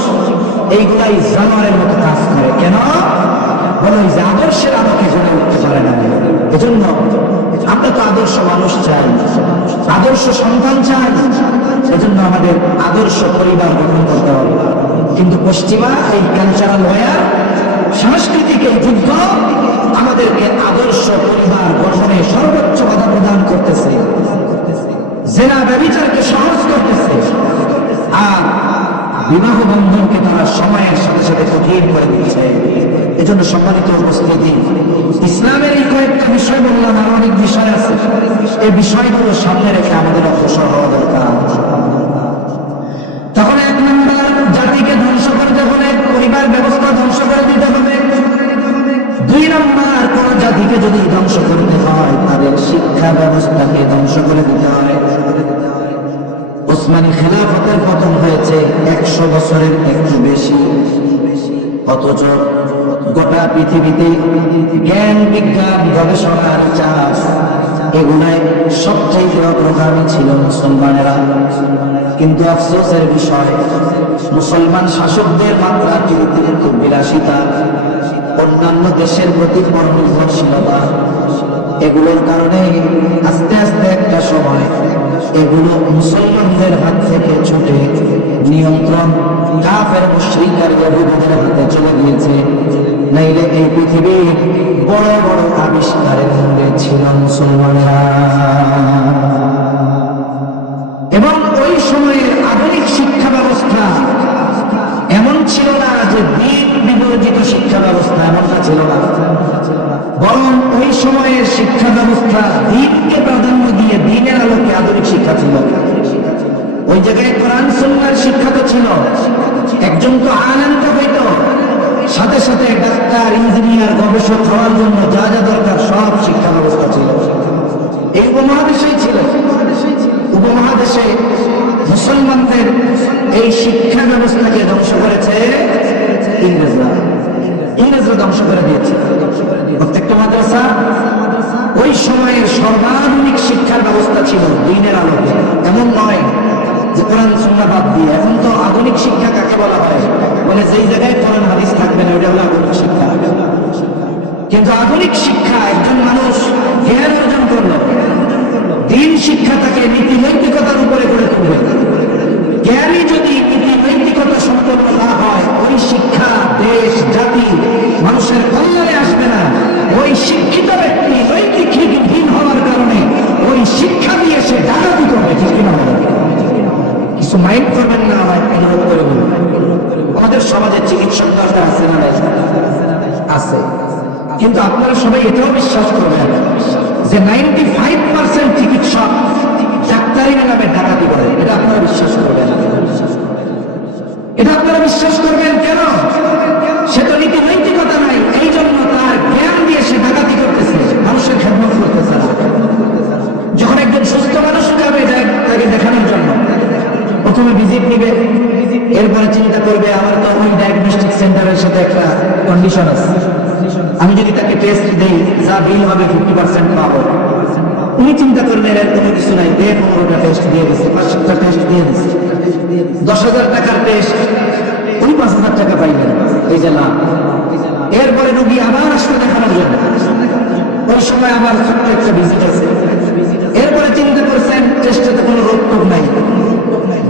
এইগুলাই জানোয়ারের মতো কাজ করে। কেন? বলো যে আদর্শের আলোকে জ্বলে উঠতে পারে না। এজন্য আমরা তো আদর্শ মানুষ চাই, আদর্শ সন্তান চাই। এজন্য আমাদের আদর্শ পরিবার গঠন করতে হবে। কিন্তু পশ্চিমা এই কালচারাল ওয়্যার, সাংস্কৃতিক এই যুদ্ধ আমাদেরকে আদর্শ পরিবার গঠনে সর্বোচ্চ বাধা প্রদান করতেছে, জেনা ব্যভিচারকে সহজ করতেছে, আর বিবাহ বন্ধনকে তারা সময়ের সাথে সাথে কঠিন করে দিচ্ছে। এজন্য সম্মানিত উপস্থিতি, ইসলামের এই কয়েকটা বিষয় বললাম, আর অনেক বিষয় আছে। এই বিষয়গুলো সামনে রেখে আমাদের অগ্রসর হওয়া দরকার। তখন এক নম্বর, জাতিকে ধ্বংস করতে হলে পরিবার ব্যবস্থা ধ্বংস করে দিতে হবে। দুই নম্বর, কোন জাতিকে যদি ধ্বংস করতে হয় তাদের শিক্ষা ব্যবস্থাকে ধ্বংস করে দিতে হয়। ওসমানী খেলাফতের পতন হয়েছে 100 বছরের একটু বেশি, অথচ গোটা পৃথিবীতে জ্ঞান বিজ্ঞান গবেষণা রিসার্চ এগুলায় সবচেয়ে অগ্রগামী ছিল মুসলমানেরা। কিন্তু আফসোসের বিষয়, মুসলমান শাসকদের মাত্রাতিরিক্ত বিলাসিতা, অন্যান্য দেশের প্রতি পরনির্ভরশীলতা, এগুলোর কারণে আস্তে আস্তে একটা সময় এগুলো মুসলমানদের হাত থেকে ছুটে নিয়ন্ত্রণ কাফের মুশরিকদের ইহুদিদের হাতে চলে গিয়েছে। নাইলে এই পৃথিবীর বড় বড় আবিষ্কারের মূলে ছিল মুসলমানরা। এবং ওই সময়ের আধুনিক শিক্ষা ব্যবস্থা এমন ছিল না যে দিন বিবর্জিত শিক্ষা ব্যবস্থা, এমনটা ছিল না। বরং ওই সময়ের শিক্ষা ব্যবস্থা দিনকে প্রাধান্য দিয়ে দিনের আলোকে আধুনিক শিক্ষা ছিল। ওই জায়গায় কোরআন সুন্নাহর শিক্ষা তো ছিল। একজন তো আনন্দ হইত, সাথে সাথে ডাক্তার, ইঞ্জিনিয়ার, গবেষক হওয়ার জন্য যা যা দরকার সব শিক্ষা ব্যবস্থা ছিল। এই উপমহাদেশেই ছিল। উপমহাদেশে মুসলমানদের এই শিক্ষা ব্যবস্থাকে ধ্বংস করেছে ইংরেজরা। ইংরেজরা ধ্বংস করে দিয়েছে প্রত্যেকটা মাদ্রাসা। ওই সময়ের সর্বাধুনিক শিক্ষার ব্যবস্থা ছিল দ্বীনের আলোকে। এমন নয় যে কোরআন সুন্নাহ বাদ দিয়ে। এখন তো আধুনিক শিক্ষা কাকে বলা হয়? বলে যেই জায়গায় কোরআন হাদিস থাকবে না ওটা হলো আধুনিক শিক্ষা। কিন্তু আধুনিক শিক্ষা একজন মানুষ জ্ঞান অর্জন করলো, দিন শিক্ষা তাকে নীতি নৈতিকতার উপরে গড়ে তুলবে। জ্ঞানী যদি নীতি নৈতিকতা সম্পন্ন না হয়, ওই শিক্ষা দেশ জাতি মানুষের কল্যাণে আসবে না। ওই শিক্ষিত ব্যক্তি নৈতিকহীন হওয়ার কারণে ওই শিক্ষা দিয়ে সে ডাকাতি করবে। ঠিক কিনা? কিছু মাইন্ড করবেন না, আমার অনুরোধ করে বলুন। আমাদের সমাজে চিকিৎসক দরকার আছে না? আছে। কিন্তু আপনারা সবাই এটাও বিশ্বাস করবেন যে 95% চিকিৎসক ডাক্তারি নামে ডাকাতি করে। এটা আপনারা বিশ্বাস করবেন? এটা আপনারা বিশ্বাস করবেন কেন? সে তো নীতি নৈতিকতা নাই, এই জন্য তার জ্ঞান দিয়ে সে ডাকাতি করতেছে, মানুষের খেদমত করতেছে না। যখন একজন সুস্থ মানুষ যাবে তাকে দেখানোর জন্য প্রথমে ভিজিট নিবে, এরপরে চিন্তা করবে আমার তো ওই ডায়াগনস্টিক সেন্টারের সাথে একটা কন্ডিশন আছে, আমি যদি তাকে টেস্ট দেই যা বিল হবে 50% পাবো। উনি চিন্তা করবেন এর কোনো কিছু নাই, 15টা টেস্ট দিয়ে দিচ্ছে, 500টা টেস্ট দিয়ে দিচ্ছে, 10,000 টাকার টেস্ট, উনি 5,000 টাকা পাইলেন, এই যে লাভ। এরপরে রোগী আবার আসলে দেখানোর জন্য, ওই সময় আবার ছোট্ট একটা ভিজিট আছে। এরপরে চিন্তা করছেন টেস্টে তো কোনো রোগ টোগ নাই,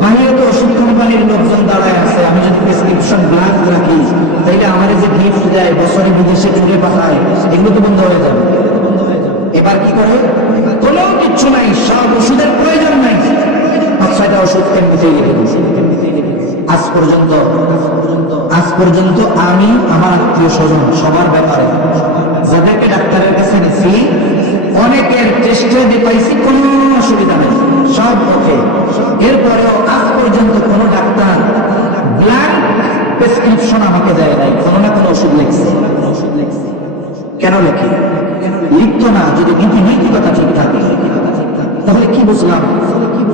বাইরে তো ওষুধ কোম্পানির লোকজন দাঁড়ায় আছে, আমি যদি প্রেসক্রিপশন ব্ল্যাঙ্ক রাখি তাইলে আমার যে গিফট দেয় বছরে বিদেশে ট্যুরে পাঠায় এগুলো তো বন্ধ হয়ে যাবে। এবার কি করে, কোনো কিচ্ছু নাই, সব ওষুধের প্রয়োজন নাই, 5-6টা ওষুধ এমনিতেই লিখে দিচ্ছি। আজ পর্যন্ত আমি আমার আত্মীয় স্বজন সবার ব্যাপারে যাদেরকে ডাক্তারের কাছে নিচ্ছি অনেকের টেস্টে দেখাইছি কোনো অসুবিধা নেই, সব ওকে। এরপরেও আজ পর্যন্ত কোনো ডাক্তার ব্ল্যাঙ্ক প্রেসক্রিপশন আমাকে দেয় নাই, কোনো না কোনো ওষুধ লিখছে। কেন লেখে? লিখতো না যদি নীতিনৈতিকতা ঠিক থাকে। তাহলে কি বুঝলাম?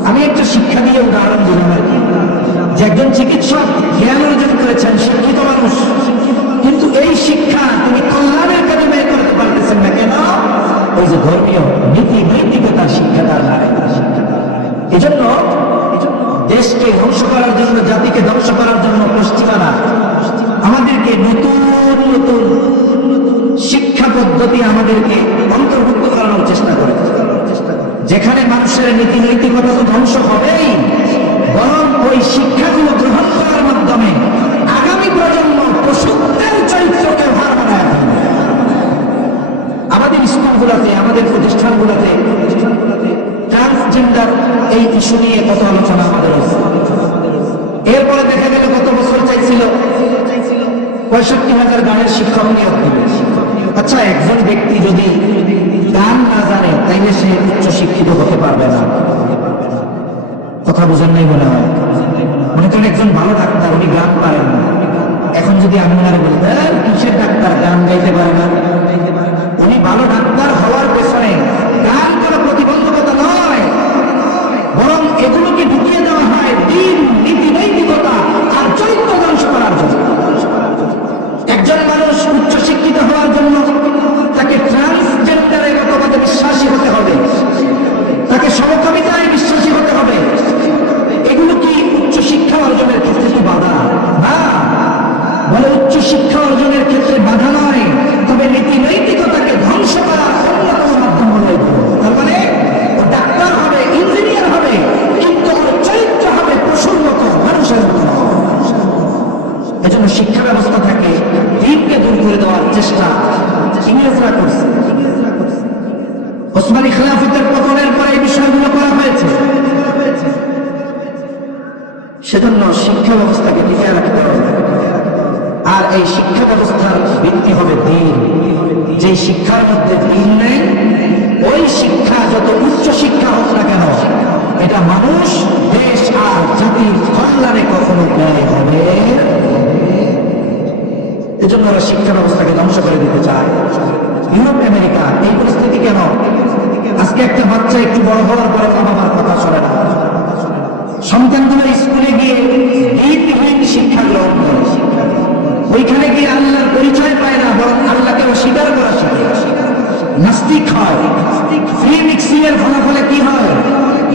আমি একটা শিক্ষা দিয়ে উদাহরণ দিলাম আর কি, যে একজন চিকিৎসক জ্ঞান অর্জন করেছেন, শিক্ষিত মানুষ, কিন্তু এই শিক্ষা তিনি কল্যাণের কাজে ব্যয় করতে পারতেছেন না। কেন? ওই যে ধর্মীয় নীতিনৈতিকতার শিক্ষা তার নাই। এজন্য দেশকে ধ্বংস করার জন্য, জাতিকে ধ্বংস করার জন্য পশ্চিমারা আমাদেরকে নতুন নতুন শিক্ষা পদ্ধতি আমাদেরকে অন্তর্ভুক্ত করানোর চেষ্টা করে, যেখানে মানুষের নীতি নৈতিকতা তো ধ্বংস হবেই, বরং ওই শিক্ষাগুলো গ্রহণ করার মাধ্যমে আগামী প্রজন্ম পশুত্বের চরিত্রকে ভার বানায় ফেলবে। আমাদের স্কুলগুলোতে, আমাদের প্রতিষ্ঠানগুলোতে ট্রান্সজেন্ডার এই ইস্যু নিয়ে কত আলোচনা আমাদের হয়েছে। এরপরে দেখা গেল কত বছর চাইছিল 65,000 গানের শিক্ষক নিয়োগ দিবে। আচ্ছা, একজন ব্যক্তি যদি গান না জানে তাইলে সে উচ্চ শিক্ষিত হতে পারবে না। কথা বুঝেন নাই মনে হয়? মনে করেন একজন ভালো ডাক্তার, উনি গান পারেন না। এখন যদি আমি ওনারে বলি কিসের ডাক্তার, গান গাইতে পারে না, উনি ভালো ডাক্তার হওয়ার পেছনে গান কোনো প্রতিবন্ধকতা নয়, বরং এগুলোকে ঢুকিয়ে দেওয়া হয় দিন, নীতি নৈতিকতা আর চরিত্র ধ্বংস করার জন্য। একজন মানুষ উচ্চ শিক্ষিত হওয়ার জন্য তাকে ট্রান্সজেন্ডারের মতবাদে বিশ্বাসী হতে হবে, তাকে সমকামিতায় বিশ্বাসী হতে হবে। এগুলো কি উচ্চ শিক্ষা অর্জনের ক্ষেত্রে কি বাধা? না, বলে উচ্চ শিক্ষা অর্জনের ক্ষেত্রে বাধা নয়, তবে নীতি নৈতিকতাকে ধ্বংস করার অন্যতম মাধ্যম হলো। তার মানে ও ডাক্তার হবে, ইঞ্জিনিয়ার হবে, কিন্তু ওর চরিত্র হবে পশুর মতো, মানুষের মতো। এজন্য শিক্ষা ব্যবস্থা থেকে দিনকে দূর করে দেওয়ার চেষ্টা ইংরেজরা করছে। ওসমানী খেলাফতের পতনের পরে এই বিষয়গুলো করা হয়েছে। সেজন্য শিক্ষা ব্যবস্থাকে টিকিয়ে রাখতে হবে। আর এই শিক্ষা ব্যবস্থার ভিত্তি হবে দিন। যে শিক্ষার মধ্যে দিন নেই, ওই শিক্ষা যত উচ্চ শিক্ষা হোক না কেন, এটা মানুষ, দেশ আর জাতির কল্যাণে কখনো ব্যয় হবে। এজন্য ওরা শিক্ষা ব্যবস্থাকে ধ্বংস করে দিতে চায়। ইউরোপ, আমেরিকা এই পরিস্থিতি কেন? আজকে একটা বাচ্চা একটু বড় হওয়ার পরে বাবা মার কথা শোনে না, সন্তানগুলো স্কুলে গিয়ে দিনহীন শিক্ষা গ্রহণ করে, ওইখানে গিয়ে আল্লাহর পরিচয় পায় না, বরং আল্লাহকে অস্বীকার করা শিখে, নাস্তিক হয়। ফ্রি মিক্সিং এর ফলাফলে কি হয়?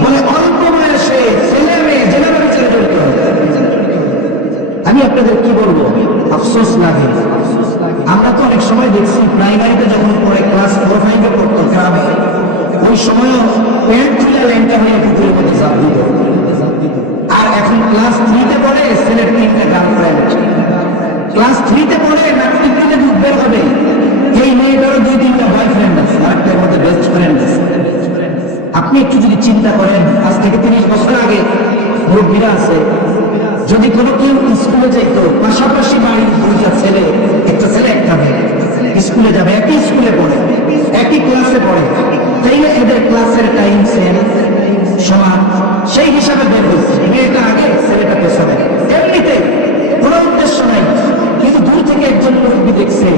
বলে অল্প বয়সে ছেলে মেয়ে জেনারেল জড়িত হয়। আমি আপনাদের কি বলবো, আফসোস লাগে। আমরা তো অনেক সময় দেখছি প্রাইমারিতে যখন পড়ে ক্লাস 4-5 পড়তো গ্রামে, ওই সময়ও প্যান্ট খুলে ল্যাংটা হয়ে পুকুরের মধ্যে ঝাঁপ দিত। আর এখন ক্লাস 3-তে পড়ে ছেলের 3টে গার্লফ্রেন্ড, ক্লাস 3-তে পড়ে ম্যাট্রিক দিতে বের হবে, এই মেয়েটারও 2-3টা বয়ফ্রেন্ড আছে, আরেকটার মধ্যে বেস্ট ফ্রেন্ড আছে। আপনি একটু যদি চিন্তা করেন, আজ থেকে 30 বছর আগে মুরব্বীরা আছে, যদি কোনো কেউ স্কুলে যেত, পাশাপাশি বাড়ির 2টা ছেলে, একটা ছেলে একটা মেয়ে স্কুলে যাবে, একই স্কুলে পড়ে, একই ক্লাসে পড়ে, তাইলে এদের ক্লাসের টাইম সেম সমান, সেই হিসাবে বের হচ্ছে। মেয়েটা আগে, ছেলেটা পেছনে, এমনিতে কোনো উদ্দেশ্য নাই। কিন্তু দূর থেকে একজন মুরব্বী দেখছে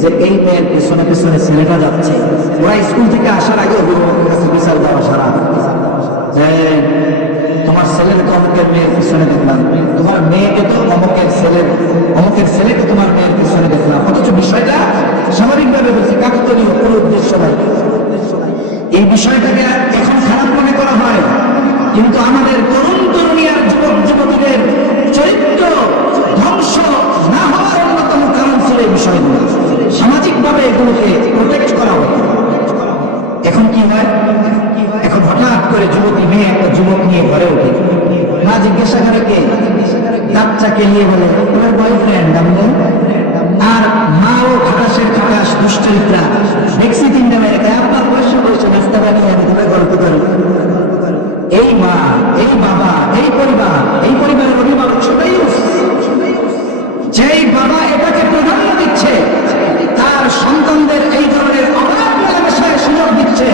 যে এই মেয়ের পেছনে পেছনে ছেলেটা যাচ্ছে, ওরা স্কুল থেকে আসার আগে অভিভাবকের কাছে বিচার দেওয়া সারা, তোমার ছেলের কমকের মেয়ের পিছনে দেখলাম, তোমার বাচ্চাকে নিয়ে বলে তোমার বয়ফ্রেন্ড আম্মু, আর মাও খাটাসের খাটাস দুশ্চরিত্রা দেখছি তিনটা মেয়েকে আপনার বয়স বয়সে নাস্তা বানিয়ে আমি তোমার গল্প করি। এই মা, এই বাবা, এই পরিবারের অভিভাবক সবাই যেই বাবা এটাকে প্রাধান্য দিচ্ছে, তার সন্তানদের এই ধরনের অবাধ মেলামেশায় সুযোগ দিচ্ছে,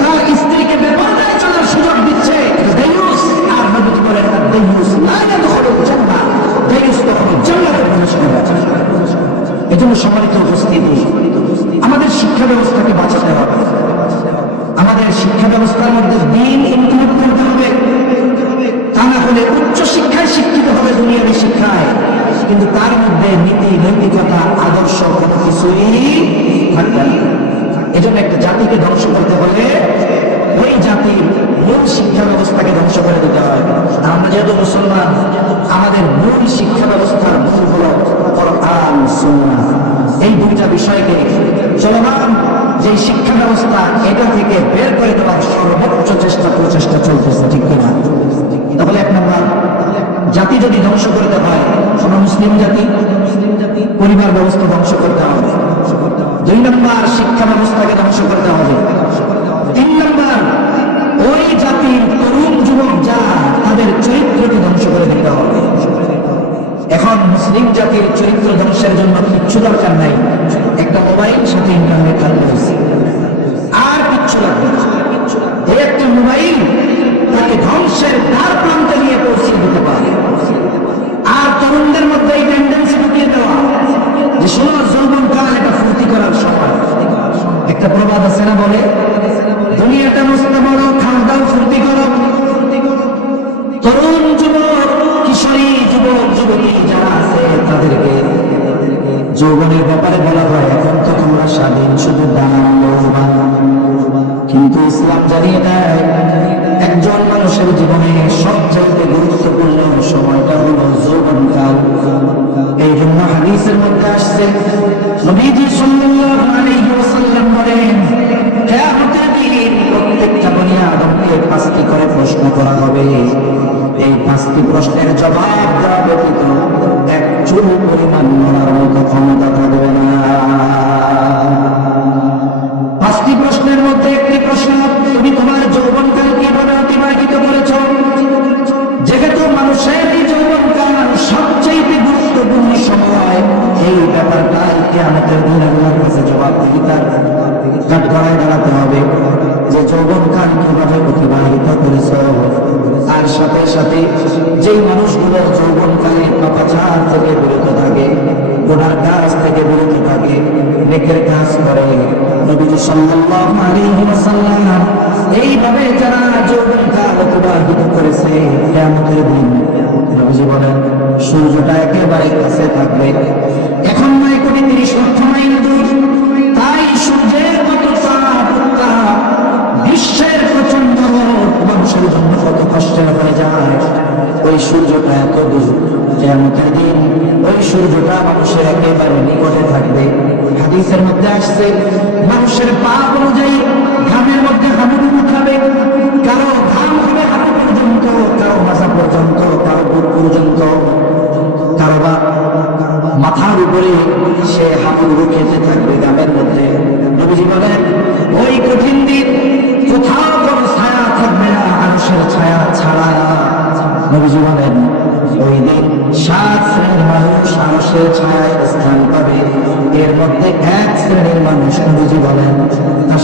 তার স্ত্রীকে বেপরদায় চলার সুযোগ দিচ্ছে, দেয়ুস। আর নবী বলেন দেয়ুস লা ইয়াদখুলুল জান্নাহ, দেয়ুস কখনো জান্নাতে প্রবেশ করবে না। এজন্য সম্মানিত উপস্থিতি, আমাদের শিক্ষা ব্যবস্থাকে বাঁচাতে হবে। আমাদের শিক্ষা ব্যবস্থার মধ্যে দ্বীন ইনক্লুড করতে হবে, তা না হলে উচ্চ শিক্ষায় শিক্ষিত হবে দুনিয়াবী শিক্ষায়, কিন্তু তার মধ্যে নীতি নৈতিকতা আদর্শ কোনো কিছুই থাকবে না। এজন্য একটা জাতিকে ধ্বংস করতে হলে ওই জাতির মূল শিক্ষা ব্যবস্থাকে ধ্বংস করে দিতে হয়। আমরা যেহেতু মুসলমান, আমাদের মূল শিক্ষা ব্যবস্থার মূল হলো কোরআন সুন্নাহ। এই দুইটা বিষয়কে চলমান যে শিক্ষা ব্যবস্থা, এটা থেকে বের করে দেওয়ার সর্বোচ্চ প্রচেষ্টা চলতেছে, ঠিক কিনা? তাহলে এক নম্বর, জাতি যদি ধ্বংস করতে হয়, আমরা মুসলিম জাতি পরিবার ব্যবস্থা ধ্বংস করতে হবে। দুই নম্বর, শিক্ষা ব্যবস্থাকে ধ্বংস করতে হবে। তিন নম্বর, ওই জাতির তরুণ যুবক যা, তাদের চরিত্রকে ধ্বংস করে দিতে হবে। এখন মুসলিম জাতির চরিত্র ধ্বংসের জন্য কিচ্ছু দরকার নাই, একটা মোবাইল সাথে ইন্টারনেট চালু হয়েছে, আর কিচ্ছু লাগবে না। এই একটা মোবাইল তাকে ধ্বংসের দ্বার প্রান্তে নিয়ে পৌঁছে দিতে পারে। আর তরুণদের মধ্যে এই টেন্ডেন্সি ঢুকিয়ে দেওয়া যে শোনো যৌবনকাল এটা ফুর্তি করার সময়। একটা প্রবাদ আছে না, বলে দুনিয়াটা মস্ত বড়, খাওয়া দাও ফুর্তি করো। তরুণ যুবক, কিশোরী যুবক যুবতী যারা আছে, তাদেরকে যৌবনের ব্যাপারে বলা হয় এখন তো তোমরা স্বাধীন, শুধু দান লৌবান। কিন্তু ইসলাম জানিয়ে দেয় একজন মানুষের জীবনে সবচেয়ে গুরুত্বপূর্ণ সময়টা হলো যৌবনকাল। এই জন্য হাদিসের মধ্যে আসছে, নবীজি সাল্লাল্লাহু আলাইহি ওয়াসাল্লাম বলেন, কিয়ামতের দিন প্রত্যেকটা বনি আদমকে 5টি করে প্রশ্ন করা হবে। এই 5টি প্রশ্নের জবাব দেওয়া ব্যতীত এক চুল পরিমাণ নড়ার মতো ক্ষমতা থাকবে না। 5টি প্রশ্নের মধ্যে একটি প্রশ্ন, তুমি তোমার যৌবনকাল কিভাবে অতিবাহিত করেছ? যেহেতু মানুষের এই যৌবনকাল সবচেয়ে গুরুত্বপূর্ণ সময়, এই ব্যাপারটাই কিয়ামতের দিন আল্লাহর কাছে জবাবদিহিতার কাঠগড়ায় দাঁড়াতে হবে যে যৌবনকাল কিভাবে অতিবাহিত করেছ। আর সাথে সাথে যেই মানুষগুলো যৌবনকালে পাপাচার থেকে বিরত থাকে, গুনার কাজ থেকে বিরত থাকে, নেকের কাজ করে, নবীজি সাল্লাল্লাহু আলাইহি ওয়াসাল্লাম এইভাবে যারা যৌবনকাল অতিবাহিত করেছে, কিয়ামতের দিন নবীজি বলেন সূর্যটা একেবারে কাছে থাকবে। এখন নয় 1,30,00,000 মাইল দূর, তাই সূর্যের কত তাপ, বিশ্বের প্রচন্ড মানুষের জন্য কত কষ্টের হয়ে যায়। ওই সূর্যটা এত দূর, কিয়ামতের দিন ওই সূর্যটা মানুষের একেবারে নিকটে থাকবে। হাদিসের মধ্যে আসছে, মানুষের পাপ অনুযায়ী ঘামের মধ্যে হাঁটুটুকু খাবে, কারো ঘাম হবে হাঁটু পর্যন্ত, কারো মাথা পর্যন্ত, কারো বুক পর্যন্ত, কারো বা মাথার উপরে সে হাঁটুটুকু খেতে থাকবে ঘামের মধ্যে। নবীজি বলেন ওই কঠিন দিন কোথাও কোনো ছায়া থাকবে না, আরশের ছায়া ছাড়া। নবীজি বলেন ওই দিন 7 শ্রেণীর মানুষ আরশের ছায়ায় স্থান পাবে। এর মধ্যে 1 শ্রেণীর মানুষ, নবীজি বলেন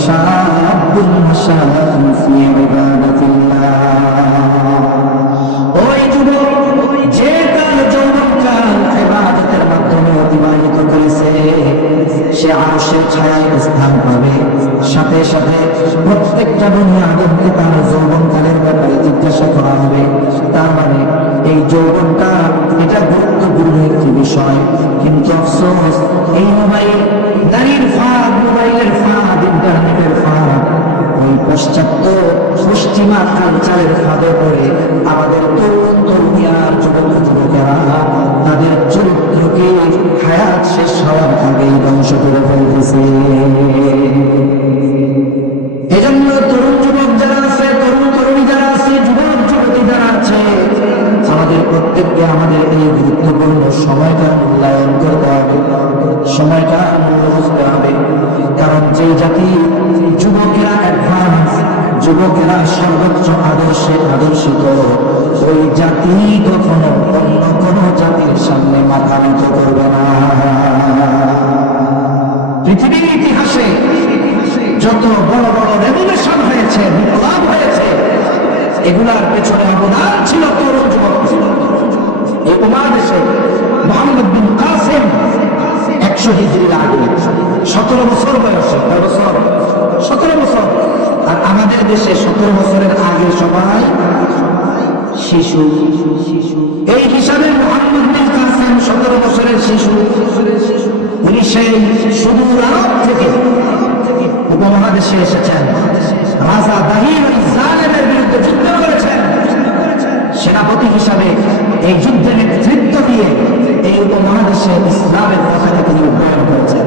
শাআবুন শাআবুন ফি ইবাদাতিল্লাহ, ওই যুবক যে তার যৌবনকাল ইবাদতের মাধ্যমে অতিবাহিত করেছে, সে আরশের ছায়ায় স্থান পাবে। সাথে সাথে প্রত্যেকটা বনি আদমকে তার যৌবনকালের ব্যাপারে জিজ্ঞাসা করা হবে। তার মানে এই যৌবনটা এটা গুরুত্বপূর্ণ একটি বিষয়, কিন্তু আফসোস এই মোবাইল, নারীর ফাঁদ, মোবাইলের ফাঁদ, ইন্টারনেটের ফাঁদ, ওই পাশ্চাত্য পশ্চিমা কালচারের ফাঁদে পড়ে আমাদের তরুণ তরুণীর যুবক যুবকেরা তাদের চরিত্রকে হায়াত শেষ হওয়ার আগেই ধ্বংস করে ফেলতেছে। এজন্য তরুণ যুবক যারা আছে, তরুণ তরুণী যারা আছে, যুবক যুবতী যারা আছে, আমাদের প্রত্যেককে আমাদের এই গুরুত্ব যত বড় বড় রেভলিউশন হয়েছে, বিপ্লব হয়েছে, এগুলার পেছনে অবদান ছিল তরুণ যুবক। এই উপমহাদেশে মোহাম্মদ বিন কাসেম 100 হিজরির আগে 17 বছর বয়সে, 17 বছর। আর আমাদের দেশে 17 বছরের আগে সবাই শিশু। এই হিসাবে মোহাম্মদ বিন কাসেম 17 বছরের শিশু। উনি সেই সুদূর আরব থেকে উপমহাদেশে এসেছেন, রাজা দাহির জালেমের বিরুদ্ধে যুদ্ধ করেছেন। সেনাপতি হিসাবে এই যুদ্ধে নেতৃত্ব দিয়ে এই উপমহাদেশে ইসলামের পতাকা তিনি উন্নয়ন করেছেন।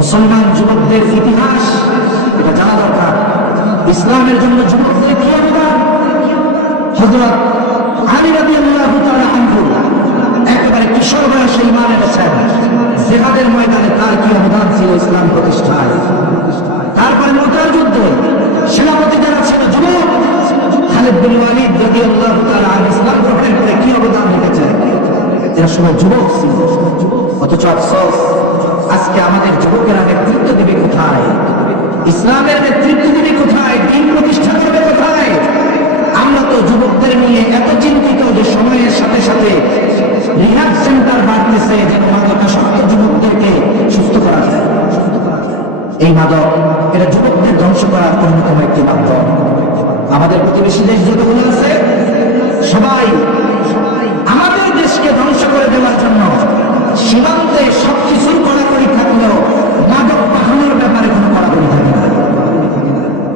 মুসলমান যুবকদের ইতিহাস এটা জানা দরকার। ইসলামের জন্য যুবকদের কি অবদান? হযরত আলী রাদিয়াল্লাহু তাআলা আনহু একেবারে কিশোর বয়সে ঈমান এনেছেন। জিহাদের ময়দানে তার কি অবদান ছিল ইসলাম প্রতিষ্ঠায়। তারপরে মুতার যুদ্ধে সেনাপতি যারা ছিল যুবক, খালিদ বিন ওয়ালিদ রাদিয়াল্লাহু তাআলা আনহু ইসলাম গ্রহণের পরে কি অবদান রেখেছেন? এরা সবাই যুবক ছিল। অথচ আফসোস, আজকে আমাদের যুবকেরা নেতৃত্ব দিবে কোথায়? ইসলামের নেতৃত্ব দিবে কোথায়? দ্বীন প্রতিষ্ঠা করবে কোথায়? আমরা তো যুবকদের নিয়ে এত চিন্তিত যে সময়ের সাথে সাথে রিহাব সেন্টার বাড়তেছে যেন মাদকাসক্ত যুবকদেরকে সুস্থ করা যায়। এই মাদক এটা যুবকদের ধ্বংস করার অন্যতম একটি মাধ্যম। আমাদের প্রতিবেশী দেশ যতগুলো আছে সবাই আমাদের দেশকে ধ্বংস করে দেওয়ার জন্য সীমান্তে সবকিছুর কড়াকড়ি থাকলেও মাদক পাঠানোর ব্যাপারে কোনো কড়াকড়ি থাকে না।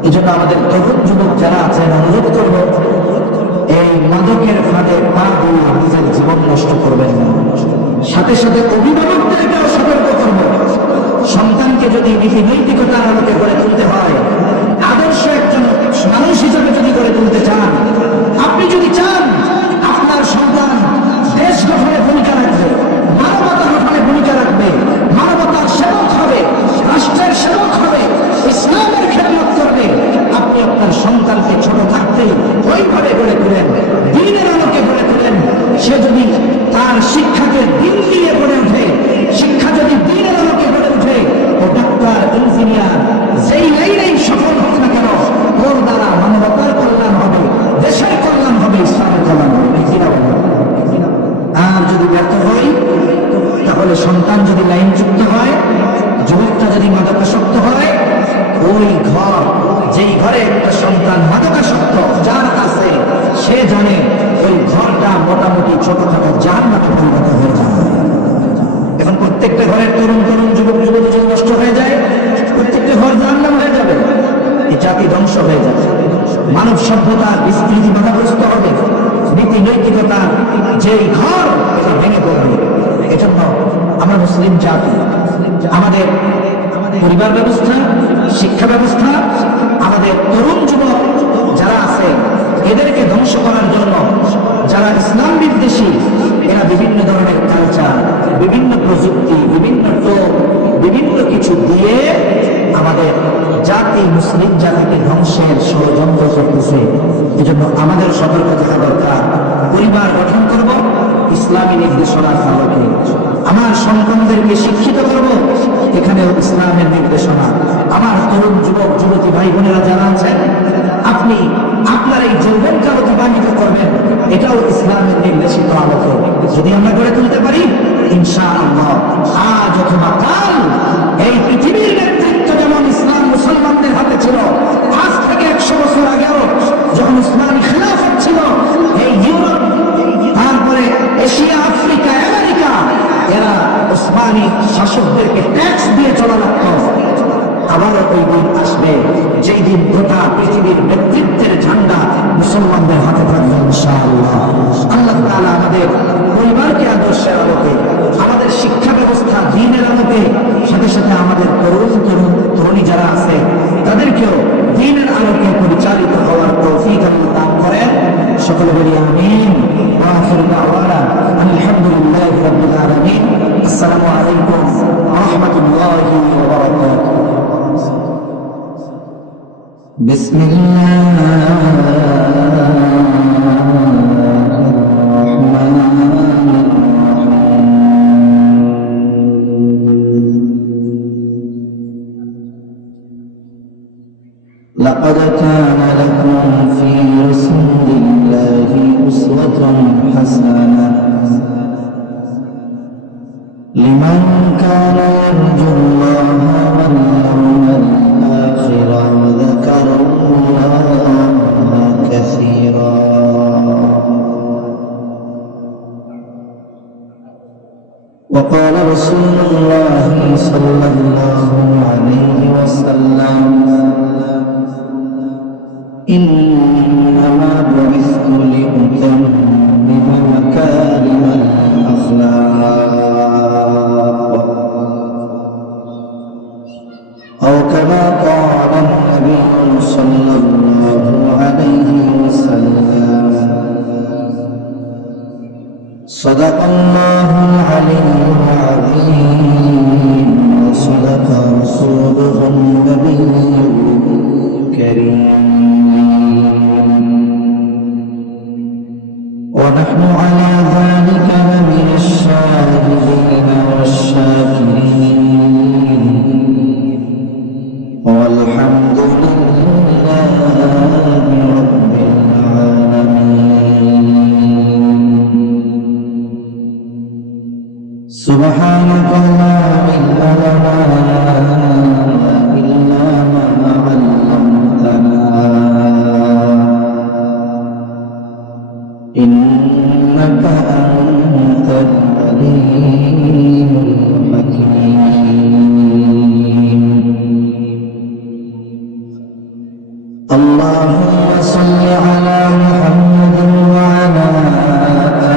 এই জন্য আমাদের তরুণ যুবক যারা আছেন, অনুরোধ করব এই মাদকের ফাঁদে পা দিয়ে নিজের জীবন নষ্ট করবেন না। সাথে সাথে অভিভাবকদেরকেও সতর্ক করব, সন্তানকে যদি নীতি নৈতিকতার আলোকে গড়ে তুলতে হয়, আদর্শ একজন মানুষ হিসেবে যদি গড়ে তুলতে চান, আপনি যদি চান আপনার সন্তান দেশ গঠনে ভূমিকা রাখবে, মানবতা গঠনে ভূমিকা রাখবে, মানবতার সেবক হবে, রাষ্ট্রের সেবক হবে, ইসলামের খেদমত করবে, আপনি আপনার সন্তানকে ছোট থাকতেই ওইভাবে গড়ে তোলেন, দ্বীনের আলোকে গড়ে তোলেন। সে যদি তার শিক্ষাকে দ্বীন দিয়ে গড়ে ওঠে, শিক্ষা যদি দ্বীনের আলোকে গড়ে ওঠে, ও ডাক্তার, ইঞ্জিনিয়ার, যেই লাইনেই সফল হোক না কেন, ওর দ্বারা মানবতার কল্যাণ হবে, দেশের কল্যাণ হবে, ইসলামের কল্যাণ হবে। আর যদি ব্যর্থ হই, তাহলে সন্তান যদি লাইনযুক্ত হয়, যুবকটা যদি মাদকাসক্ত হয়, ওই ঘর, যেই ঘরে একটা সন্তান মাদকাসক্ত যার আছে, সে জানে ওই ঘরটা মোটামুটি ছোটখাটো জান্নাতে পরিণত হয়ে যাবে। এখন প্রত্যেকটা ঘরের তরুণ তরুণ যুবক যুবতী যদি নষ্ট হয়ে যায়, প্রত্যেকটা ঘর জাহান্নাম হয়ে যাবে, এই জাতি ধ্বংস হয়ে যাবে, মানব সভ্যতার বিস্তৃতি বাধাগ্রস্ত হবে, নীতি নৈতিকতা যেই ঘর এটা ভেঙে পড়বে। এজন্য আমরা মুসলিম জাতি আমাদের পরিবার ব্যবস্থা, শিক্ষা ব্যবস্থা, আমাদের তরুণ যুবক যারা আছে এদেরকে ধ্বংস করার জন্য যারা ইসলাম বিদ্বেষী, এরা বিভিন্ন ধরনের কালচার, বিভিন্ন প্রযুক্তি, বিভিন্ন টোপ, বিভিন্ন কিছু দিয়ে আমাদের জাতি, মুসলিম জাতিকে ধ্বংসের ষড়যন্ত্র করতেছে। এজন্য আমাদের সতর্ক থাকা দরকার। পরিবার গঠন করব ইসলামী নির্দেশনার আলোকে, আমার সন্তানদেরকে শিক্ষিত করব এখানেও ইসলামের নির্দেশনা। আমার তরুণ যুবক যুবতী ভাই বোনেরা যারা আছেন, আপনি আপনার এই যৌবনকাল অতিবাহিত করবেন, এটাও ইসলামের নির্দেশিত আলোকে যদি আমরা গড়ে তুলতে পারি, ইনশাআল্লাহ আজ অথবা কাল এই পৃথিবীর নেতৃত্ব যেমন ইসলাম মুসলমানদের হাতে ছিল, আজ থেকে 100 বছর আগেও যখন ইসলামী খিলাফত ছিল, এই ইউরোপ, তারপরে এশিয়া, আফ্রিকা, আমেরিকা, এরা উসমানী শাসকদেরকে ট্যাক্স দিয়ে চলা লাগতো। আবারও ওই দিন আসবে যেই দিন গোটা পৃথিবীর নেতৃত্বের ঝান্ডা মুসলমানদের হাতে থাকবে ইনশাআল্লাহ। আল্লাহ তাআলা আমাদের পরিবারকে আদর্শের আলোকে, আমাদের শিক্ষা ব্যবস্থা দ্বীনের আলোকে, সাথে সাথে আমাদের তরুণ তরুণী যারা আছে তাদেরকেও দ্বীনের আলোকে পরিচালিত হওয়ার তৌফিক আল্লাহ দান করেন। সকলে বলি আমিন। ওয়া আখিরু দাওয়ানা আলহামদুলিল্লাহি রাব্বিল আলামিন। আসসালামু আলাইকুম ওয়া রাহমাতুল্লাহি ওয়া বারাকাতুহু। বিসমিল্লাহ। لمن كان يرجو الله واليوم الآخر وذكر الله كثيرا. وقال رسول الله صلى الله عليه وسلم إنما بعثت لأتمم مكارم الأخلاق أو كما قال النبي صلى الله عليه وسلم. صدق الله العلي العظيم وصدق رسوله النبي الكريم. ونحن على ذلك لمن الشاهدين والشاكرين والحمد لله رب العالمين. سبحانك لا علم لنا إلا ما علمتنا إنك أنت العليم الحكيم. اللهم صل على محمد وعلى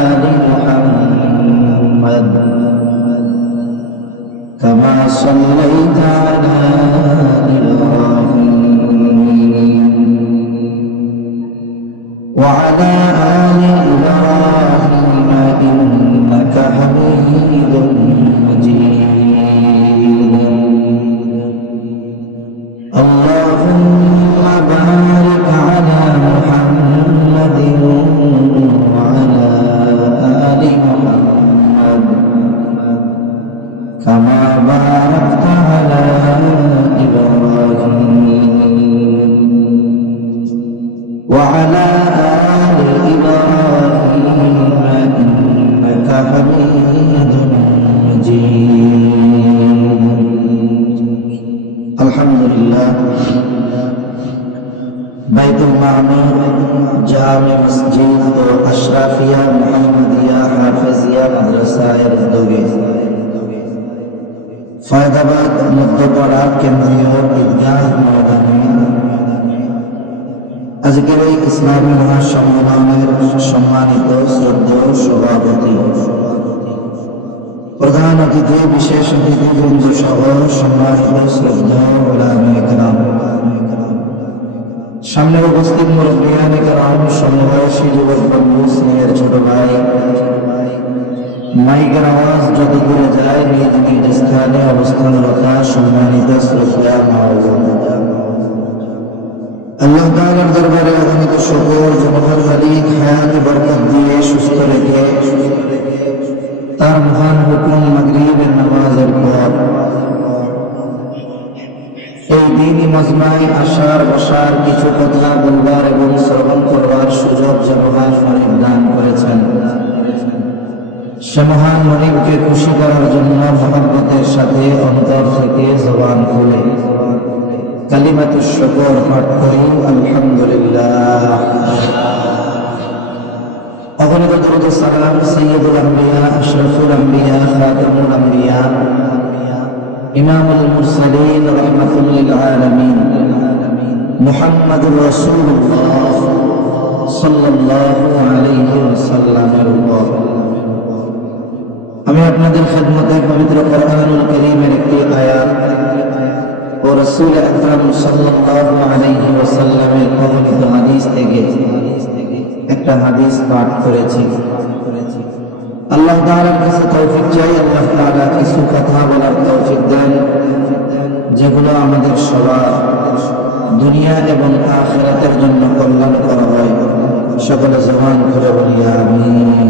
آل محمد كما صليت على إبراهيم وعلى آل إبراهيم إنك حميد مجيد. اللهم بارك على محمد وعلى آل محمد كما باركت على إبراهيم وعلى آل إبراهيم إنك حميد مجيد. الحمد لله. বাইতুল মামুর জামে মসজিদ ও আশরাফিয়া মুহাম্মাদিয়া হাফেজিয়া মাদ্রাসার উদ্যোগে ফায়দাবাদ মধ্যপাড়া কেন্দ্রীয় ঈদগাহ ময়দানে আজকের এই ইসলামী মহাসম্মেলনের সম্মানিত শ্রদ্ধেয় সভাপতি, প্রধান অতিথি, বিশেষ অতিথিবৃন্দ সহ সম্মানিত শ্রদ্ধেয় উলামায়ে কেরাম, সামনে উপস্থিত মুরব্বিয়ানে কেরাম, সমবয়সী যুবক বন্ধু, স্নেহের ছোট ভাই, মাইকের আওয়াজ যত দূরে যায় নিজ নিজ স্থানে অবস্থানরত সম্মানিত শ্রদ্ধা মা ও বোনেরা, আল্লাহ তাআলার দরবারে অগণিত শুকর যে মহান মালিক হায়াতে বরকত দিয়ে সুস্থ রেখে তার মহান হুকুম মাগরিবের নামাজের পর এই দিনই মজমায় আসার বসার, কিছু কথা বলবার এবং শ্রবণ করবার সুযোগ যে মহান মালিক দান করেছেন, সে মহান মালিককে খুশি করার জন্য মহব্বতের সাথে অন্তর থেকে জবান খুলে কালিমাতুশ শুকর পাঠ করি আলহামদুলিল্লাহ। অগণিত দরুদ ও সালাম সাইয়্যিদুল আম্বিয়া, আশরাফুল আম্বিয়া, খাতামুল আম্বিয়া, ইমামুল মুরসালিন, রাহমাতুল লিল আলামিন মুহাম্মাদুর রাসূলুল্লাহ সাল্লাল্লাহু আলাইহি ওয়াসাল্লামের উপর। আমি আপনাদের খেদমতে পবিত্র কোরআনুল কারীমের একটি আয়াত ও রাসূল আকরাম সাল্লাল্লাহু আলাইহি ওয়াসাল্লামের বর্ণিত হাদিস থেকে একটা হাদিস পাঠ করেছি। আল্লাহ তাআলার কাছে তৌফিক চাই, আল্লাহ তাআলা কিছু কথা বলার তৌফিক দেন যেগুলো আমাদের সবার দুনিয়া এবং আখিরাতের জন্য কল্যাণকর হয়। সকলে জবান খুলে বলি আমিন।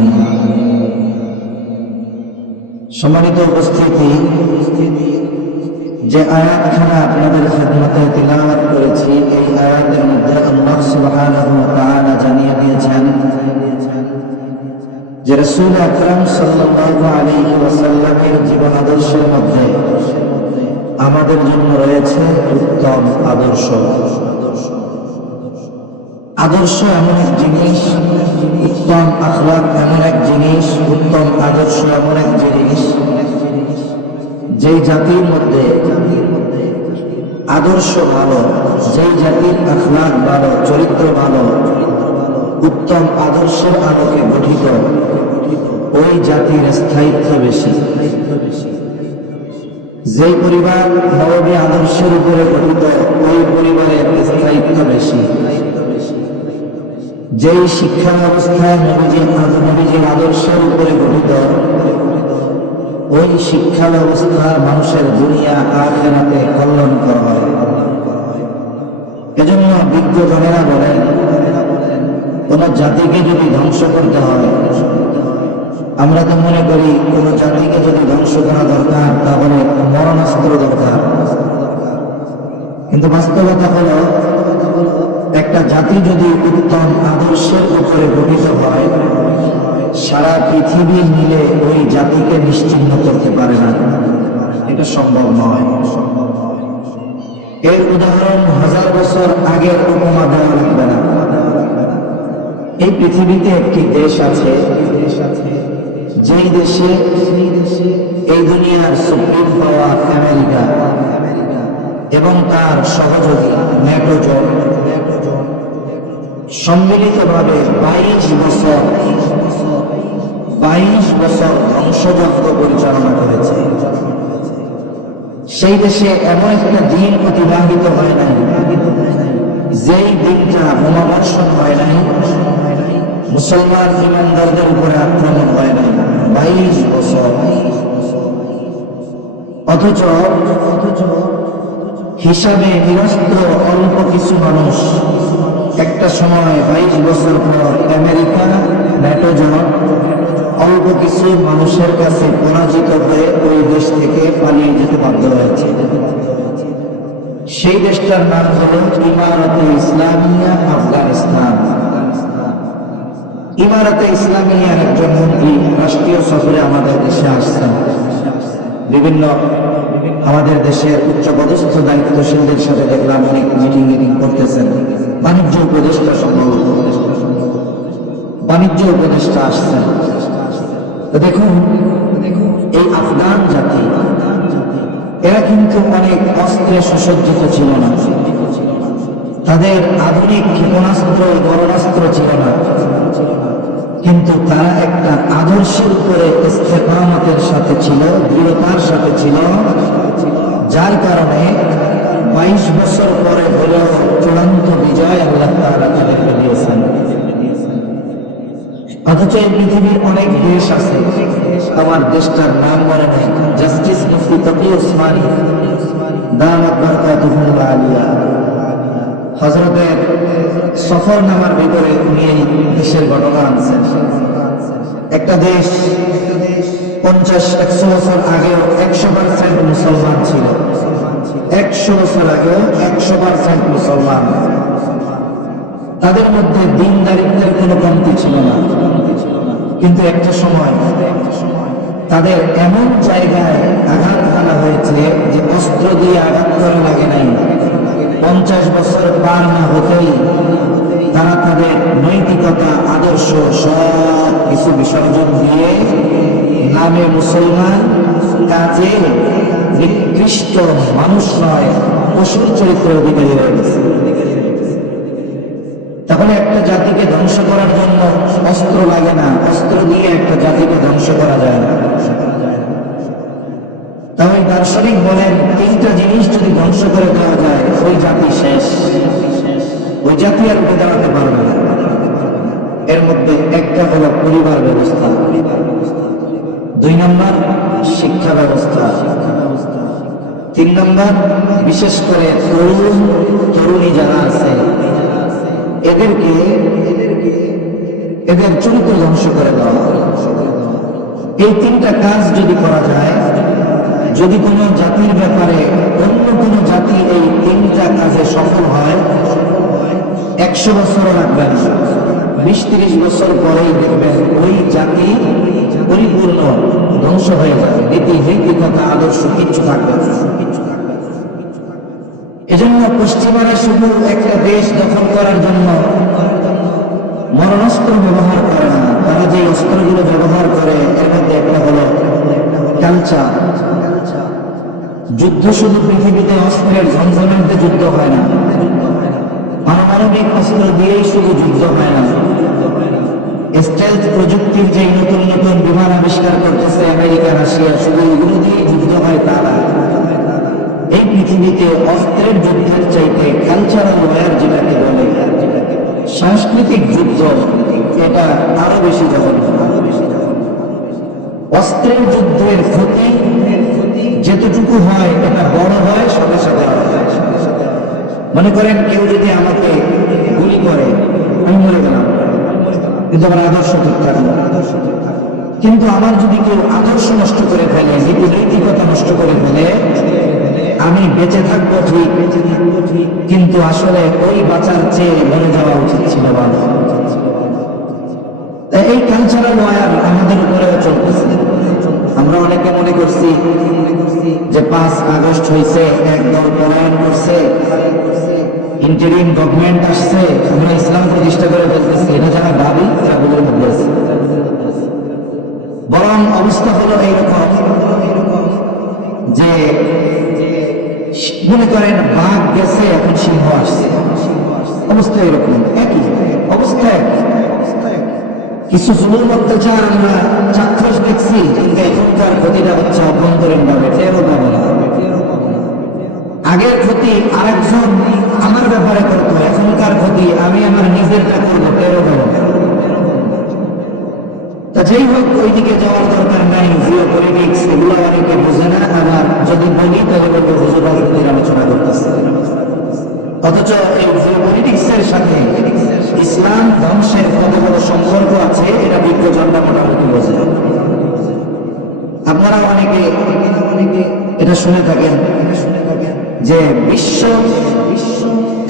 সম্মানিত উপস্থিতি, যে আয়াতখানা আপনাদের খেদমতে তিলাওয়াত করেছি, এই আয়াতের মধ্যে আল্লাহ সুবহানাহু ওয়া তাআলা জানিয়ে দিয়েছেন যে রাসূল আকরাম সাল্লাল্লাহু আলাইহি ওয়াসাল্লামের জীবন উত্তম আদর্শ। আদর্শ এমন এক জিনিস, উত্তম আখলাক এমন এক জিনিস, উত্তম আদর্শ এমন এক জিনিস, যেই জাতির মধ্যে আদর্শ ভালো, যেই জাতির আখলাক ভালো, চরিত্র ভালো, উত্তম আদর্শের আলোকে গঠিত, ওই জাতির স্থায়িত্ব বেশি। যেই পরিবার নবী আদর্শের উপরে গঠিত, ওই পরিবারের স্থায়িত্ব বেশি। যেই শিক্ষা ব্যবস্থায় নবীজির আদর্শের উপরে গঠিত, ওই শিক্ষা ব্যবস্থা মানুষের দুনিয়া আখিরাতে কল্যাণকর হয়। এজন্য বিজ্ঞজনেরা বলেন, কোন জাতিকে যদি ধ্বংস করতে হয়, আমরা তো মনে করি কোন জাতিকে যদি ধ্বংস করা দরকার তাহলে মরণাস্ত্র দরকার, কিন্তু বাস্তবতা হলো একটা জাতি যদি উত্তম আদর্শের উপরে গঠিত হয়, সারা পৃথিবী মিলে ওই জাতিকে নিশ্চিহ্ন করতে পারে না, এটা সম্ভব নয়। এর উদাহরণ 1000 বছর আগের উপমা দেওয়া লাগবে না। এই পৃথিবীতে একটি দেশ আছে, যেই দেশে এই দুনিয়ার সুপ্রিম পাওয়ার আমেরিকা এবং তার সহযোগী ন্যাটো জোট সম্মিলিতভাবে 22 বছর ধ্বংসযজ্ঞ পরিচালনা করেছে। সেই দেশে এমন একটা দিন অতিবাহিত হয় নাই যেই দিনটা বোমাবর্ষণ হয় নাই, মুসলমান ইমানদারদের উপরে আক্রমণ হয় নাই, 22 বছর। অথচ হিসাবে নিরস্ত্র অল্প কিছু মানুষ একটা সময় 22 বছর পর আমেরিকা ন্যাটো জোট অল্প কিছু মানুষের কাছে পরাজিত হয়ে ওই দেশ থেকে পালিয়ে যেতে বাধ্য হয়েছে। সেই দেশটার নাম হল ইমারতে ইসলামিয়া আফগানিস্তান। ইমারতে ইসলামিয়ার একজন মন্ত্রী রাষ্ট্রীয় সফরে আমাদের দেশে আসছেন। বিভিন্ন আমাদের দেশের উচ্চপদস্থ দায়িত্বশীলদের সাথে দেখলাম অনেক মিটিং করতেছেন। বাণিজ্য উপদেষ্টা, সম্ভবত বাণিজ্য উপদেষ্টা আসছেন। তো দেখুন, এই আফগান জাতি এরা কিন্তু অনেক অস্ত্রে সুসজ্জিত ছিল না, তাদের আধুনিক ক্ষেপণাস্ত্র গরণাস্ত্র ছিল না, কিন্তু তারা একটা আদর্শের উপরে ইস্তেকামতের সাথে ছিল, দৃঢ়তার সাথে ছিল, যার কারণে 22 বছর পরে হলেও চূড়ান্ত বিজয় আল্লাহ তাআলা তাদেরকে দিয়েছেন। অথচ এই পৃথিবীর অনেক দেশ আছে, আমার দেশটার নাম মনে নেই, জাস্টিস মুফতি তকি উসমানী দামাত বারাকাতুহুল আলিয়া হযরতের সফরনামার ভিতরে উনি এই দেশের ঘটনা আনছেন। একটা দেশ 50-100 বছর আগেও 100% মুসলমান ছিল, 100 বছর আগেও 100% মুসলমান। তাদের মধ্যে দিনদারিত্বের কোনো কমতি ছিল না, কিন্তু একটা সময় তাদের এমন জায়গায় আঘাত হানা হয়েছে যে অস্ত্র দিয়ে আঘাত করা লাগে নাই। 50 বছর পার না হতেই তারা তাদের নৈতিকতা, আদর্শ সব কিছু বিসর্জন দিয়ে নামে মুসলমান, কাজে নিকৃষ্ট মানুষ নয়, পশুর চরিত্রের অধিকারী হয়ে গেছে। তাহলে একটা জাতিকে ধ্বংস করার জন্য অস্ত্র লাগে না, অস্ত্র দিয়ে একটা জাতিকে ধ্বংস করা যায় না। তাহলে দার্শনিক বলেন, 3টা জিনিস যদি ধ্বংস করে দেওয়া যায়, ওই জাতি শেষ, ওই জাতি আর উঠে দাঁড়াতে পারবে না। এর মধ্যে একটা হলো পরিবার ব্যবস্থা, 2 নম্বর শিক্ষা ব্যবস্থা, 3 নম্বর বিশেষ করে তরুণ তরুণী যারা আছে এদের চরিত্র ধ্বংস করে দেওয়া। এই 3টা কাজ যদি করা যায়, যদি কোনো জাতির ব্যাপারে অন্য কোনো জাতি এই 3টা কাজে সফল হয়, 100 বছরও লাগবে না, 20-30 বছর পরেই দেখবেন ওই জাতি পরিপূর্ণ ধ্বংস হয়ে যাবে, নীতি নৈতিকতা আদর্শ কিচ্ছু থাকবে না। এজন্য পশ্চিমারা শুধু একটা দেশ দখল করার জন্য মরণাস্ত্র ব্যবহার করে না, তারা যে অস্ত্রগুলো ব্যবহার করে এর মধ্যে একটা হলো কালচার। যুদ্ধ শুধু পৃথিবীতে অস্ত্রের ঝনঝনাতে যুদ্ধ হয় না, পারমাণবিক অস্ত্র দিয়েই শুধু যুদ্ধ হয় না। স্টেলথ প্রযুক্তির যে নতুন নতুন বিমান আবিষ্কার করতেছে আমেরিকা, রাশিয়া, শুধু এগুলো দিয়ে যুদ্ধ হয় তা না। এই পৃথিবীতে অস্ত্রের যুদ্ধের চাইতে কালচারাল ওয়ার যেটাকে বলে সাংস্কৃতিক যুদ্ধ, এটা আরো বেশি জঘন্য। অস্ত্রের যুদ্ধের ক্ষতি যেতটুকু হয় এটা বড় হয় সাথে সাথে। মনে করেন কেউ যদি আমাকে গুলি করে, আমি মরে গেলাম, কিন্তু আমার আদর্শ ঠিক থাকলো। কিন্তু আমার যদি কেউ আদর্শ নষ্ট করে ফেলে, নৈতিকতা নষ্ট করে ফেলে, আমি বেঁচে থাকবো ঠিক, কিন্তু আসলে ওই বাঁচার চেয়ে মরে যাওয়া উচিত ছিল। এই কালচারাল ওয়ার আমাদের উপরে চলতেছে। আমরা অনেকে মনে করছি যে 5 আগস্ট হয়েছে, একদল পলায়ন করছে, ইন্টারিম গভর্নমেন্ট আসছে, আমরা ইসলাম প্রতিষ্ঠা করে ফেলতেছি। এটা যারা দাবি তারা ভুলের মধ্যে আছে। বরং অবস্থা হলো এইরকম যে মনে করেন বাঘ গেছে, এখন সিংহ আসছে, অবস্থা এরকম একই অবস্থা। কিছু জুলুম অত্যাচার আমরা চাক্ষুষ দেখছি, কিন্তু এখনকার ক্ষতিটা হচ্ছে অভ্যন্তরীণ ভাবে, টেরও পাবো না। আগের ক্ষতি আরেকজন আমার ব্যাপারে করতো, এখনকার ক্ষতি আমি আমার নিজেরটা করবো, টেরও পাবো না। তা যেই হোক, ওইদিকে যাওয়ার দরকার নাই। জিও পলিটিক্স এগুলো অনেকে বোঝে না, আবার যদি বলি তাহলে বলবো হুজুর রাজনীতির আলোচনা করতেছে। অথচ এই জিও পলিটিক্সের সাথে ইসলাম ধ্বংসের কত বড় সম্পর্ক আছে এটা বিজ্ঞজনরা মোটামুটি বোঝে। আপনারা অনেকে এটা শুনে থাকেন যে বিশ্ব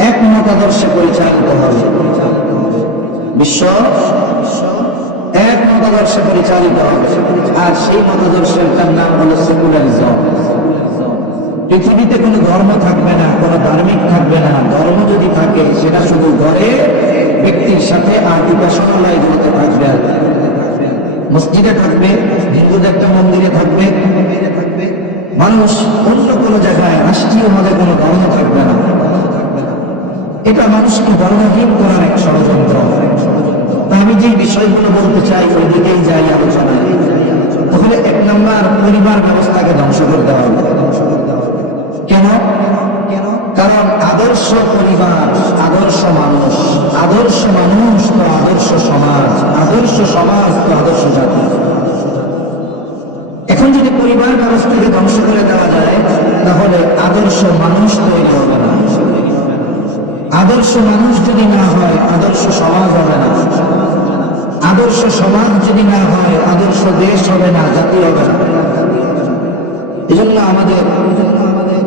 এক মতাদর্শে পরিচালিত হবে, বিশ্ব এক মতাদর্শে পরিচালিত হবে, আর সেই মতাদর্শের নাম হলো সেকুলারিজম। পৃথিবীতে কোনো ধর্ম থাকবে না, কোনো ধার্মিক থাকবে না। ধর্ম যদি থাকে সেটা শুধু ঘরে ব্যক্তির সাথে আর উপাসনালয়গুলোতে থাকবে, মসজিদে থাকবে, হিন্দুদের একটা মন্দিরে থাকবে। মানুষ অন্য কোনো জায়গায় রাষ্ট্রীয়ভাবে কোনো ধর্ম থাকবে না। এটা মানুষকে ধর্মহীন করার এক ষড়যন্ত্র। আমি যে বিষয়গুলো বলতে চাই ওই দিকেই যাই আলোচনায়। তাহলে 1 নম্বর, পরিবার ব্যবস্থাকে ধ্বংস করতে হবে। কেন? কারণ আদর্শ পরিবার, আদর্শ মানুষ, আদর্শ মানুষ তো আদর্শ সমাজ, আদর্শ সমাজ তো আদর্শ জাতি। এখন যদি পরিবার ব্যবস্থাকে ধ্বংস করে দেওয়া যায়, তাহলে আদর্শ মানুষ তৈরি হবে না। আদর্শ মানুষ যদি না হয়, আদর্শ সমাজ হবে না। আদর্শ সমাজ যদি না হয়, আদর্শ দেশ হবে না, জাতি হবে না। এজন্য আমাদের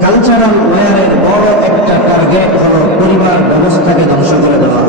কালচারাল ওয়ারের বড় একটা টার্গেট হলো পরিবার ব্যবস্থাকে ধ্বংস করে দেওয়া।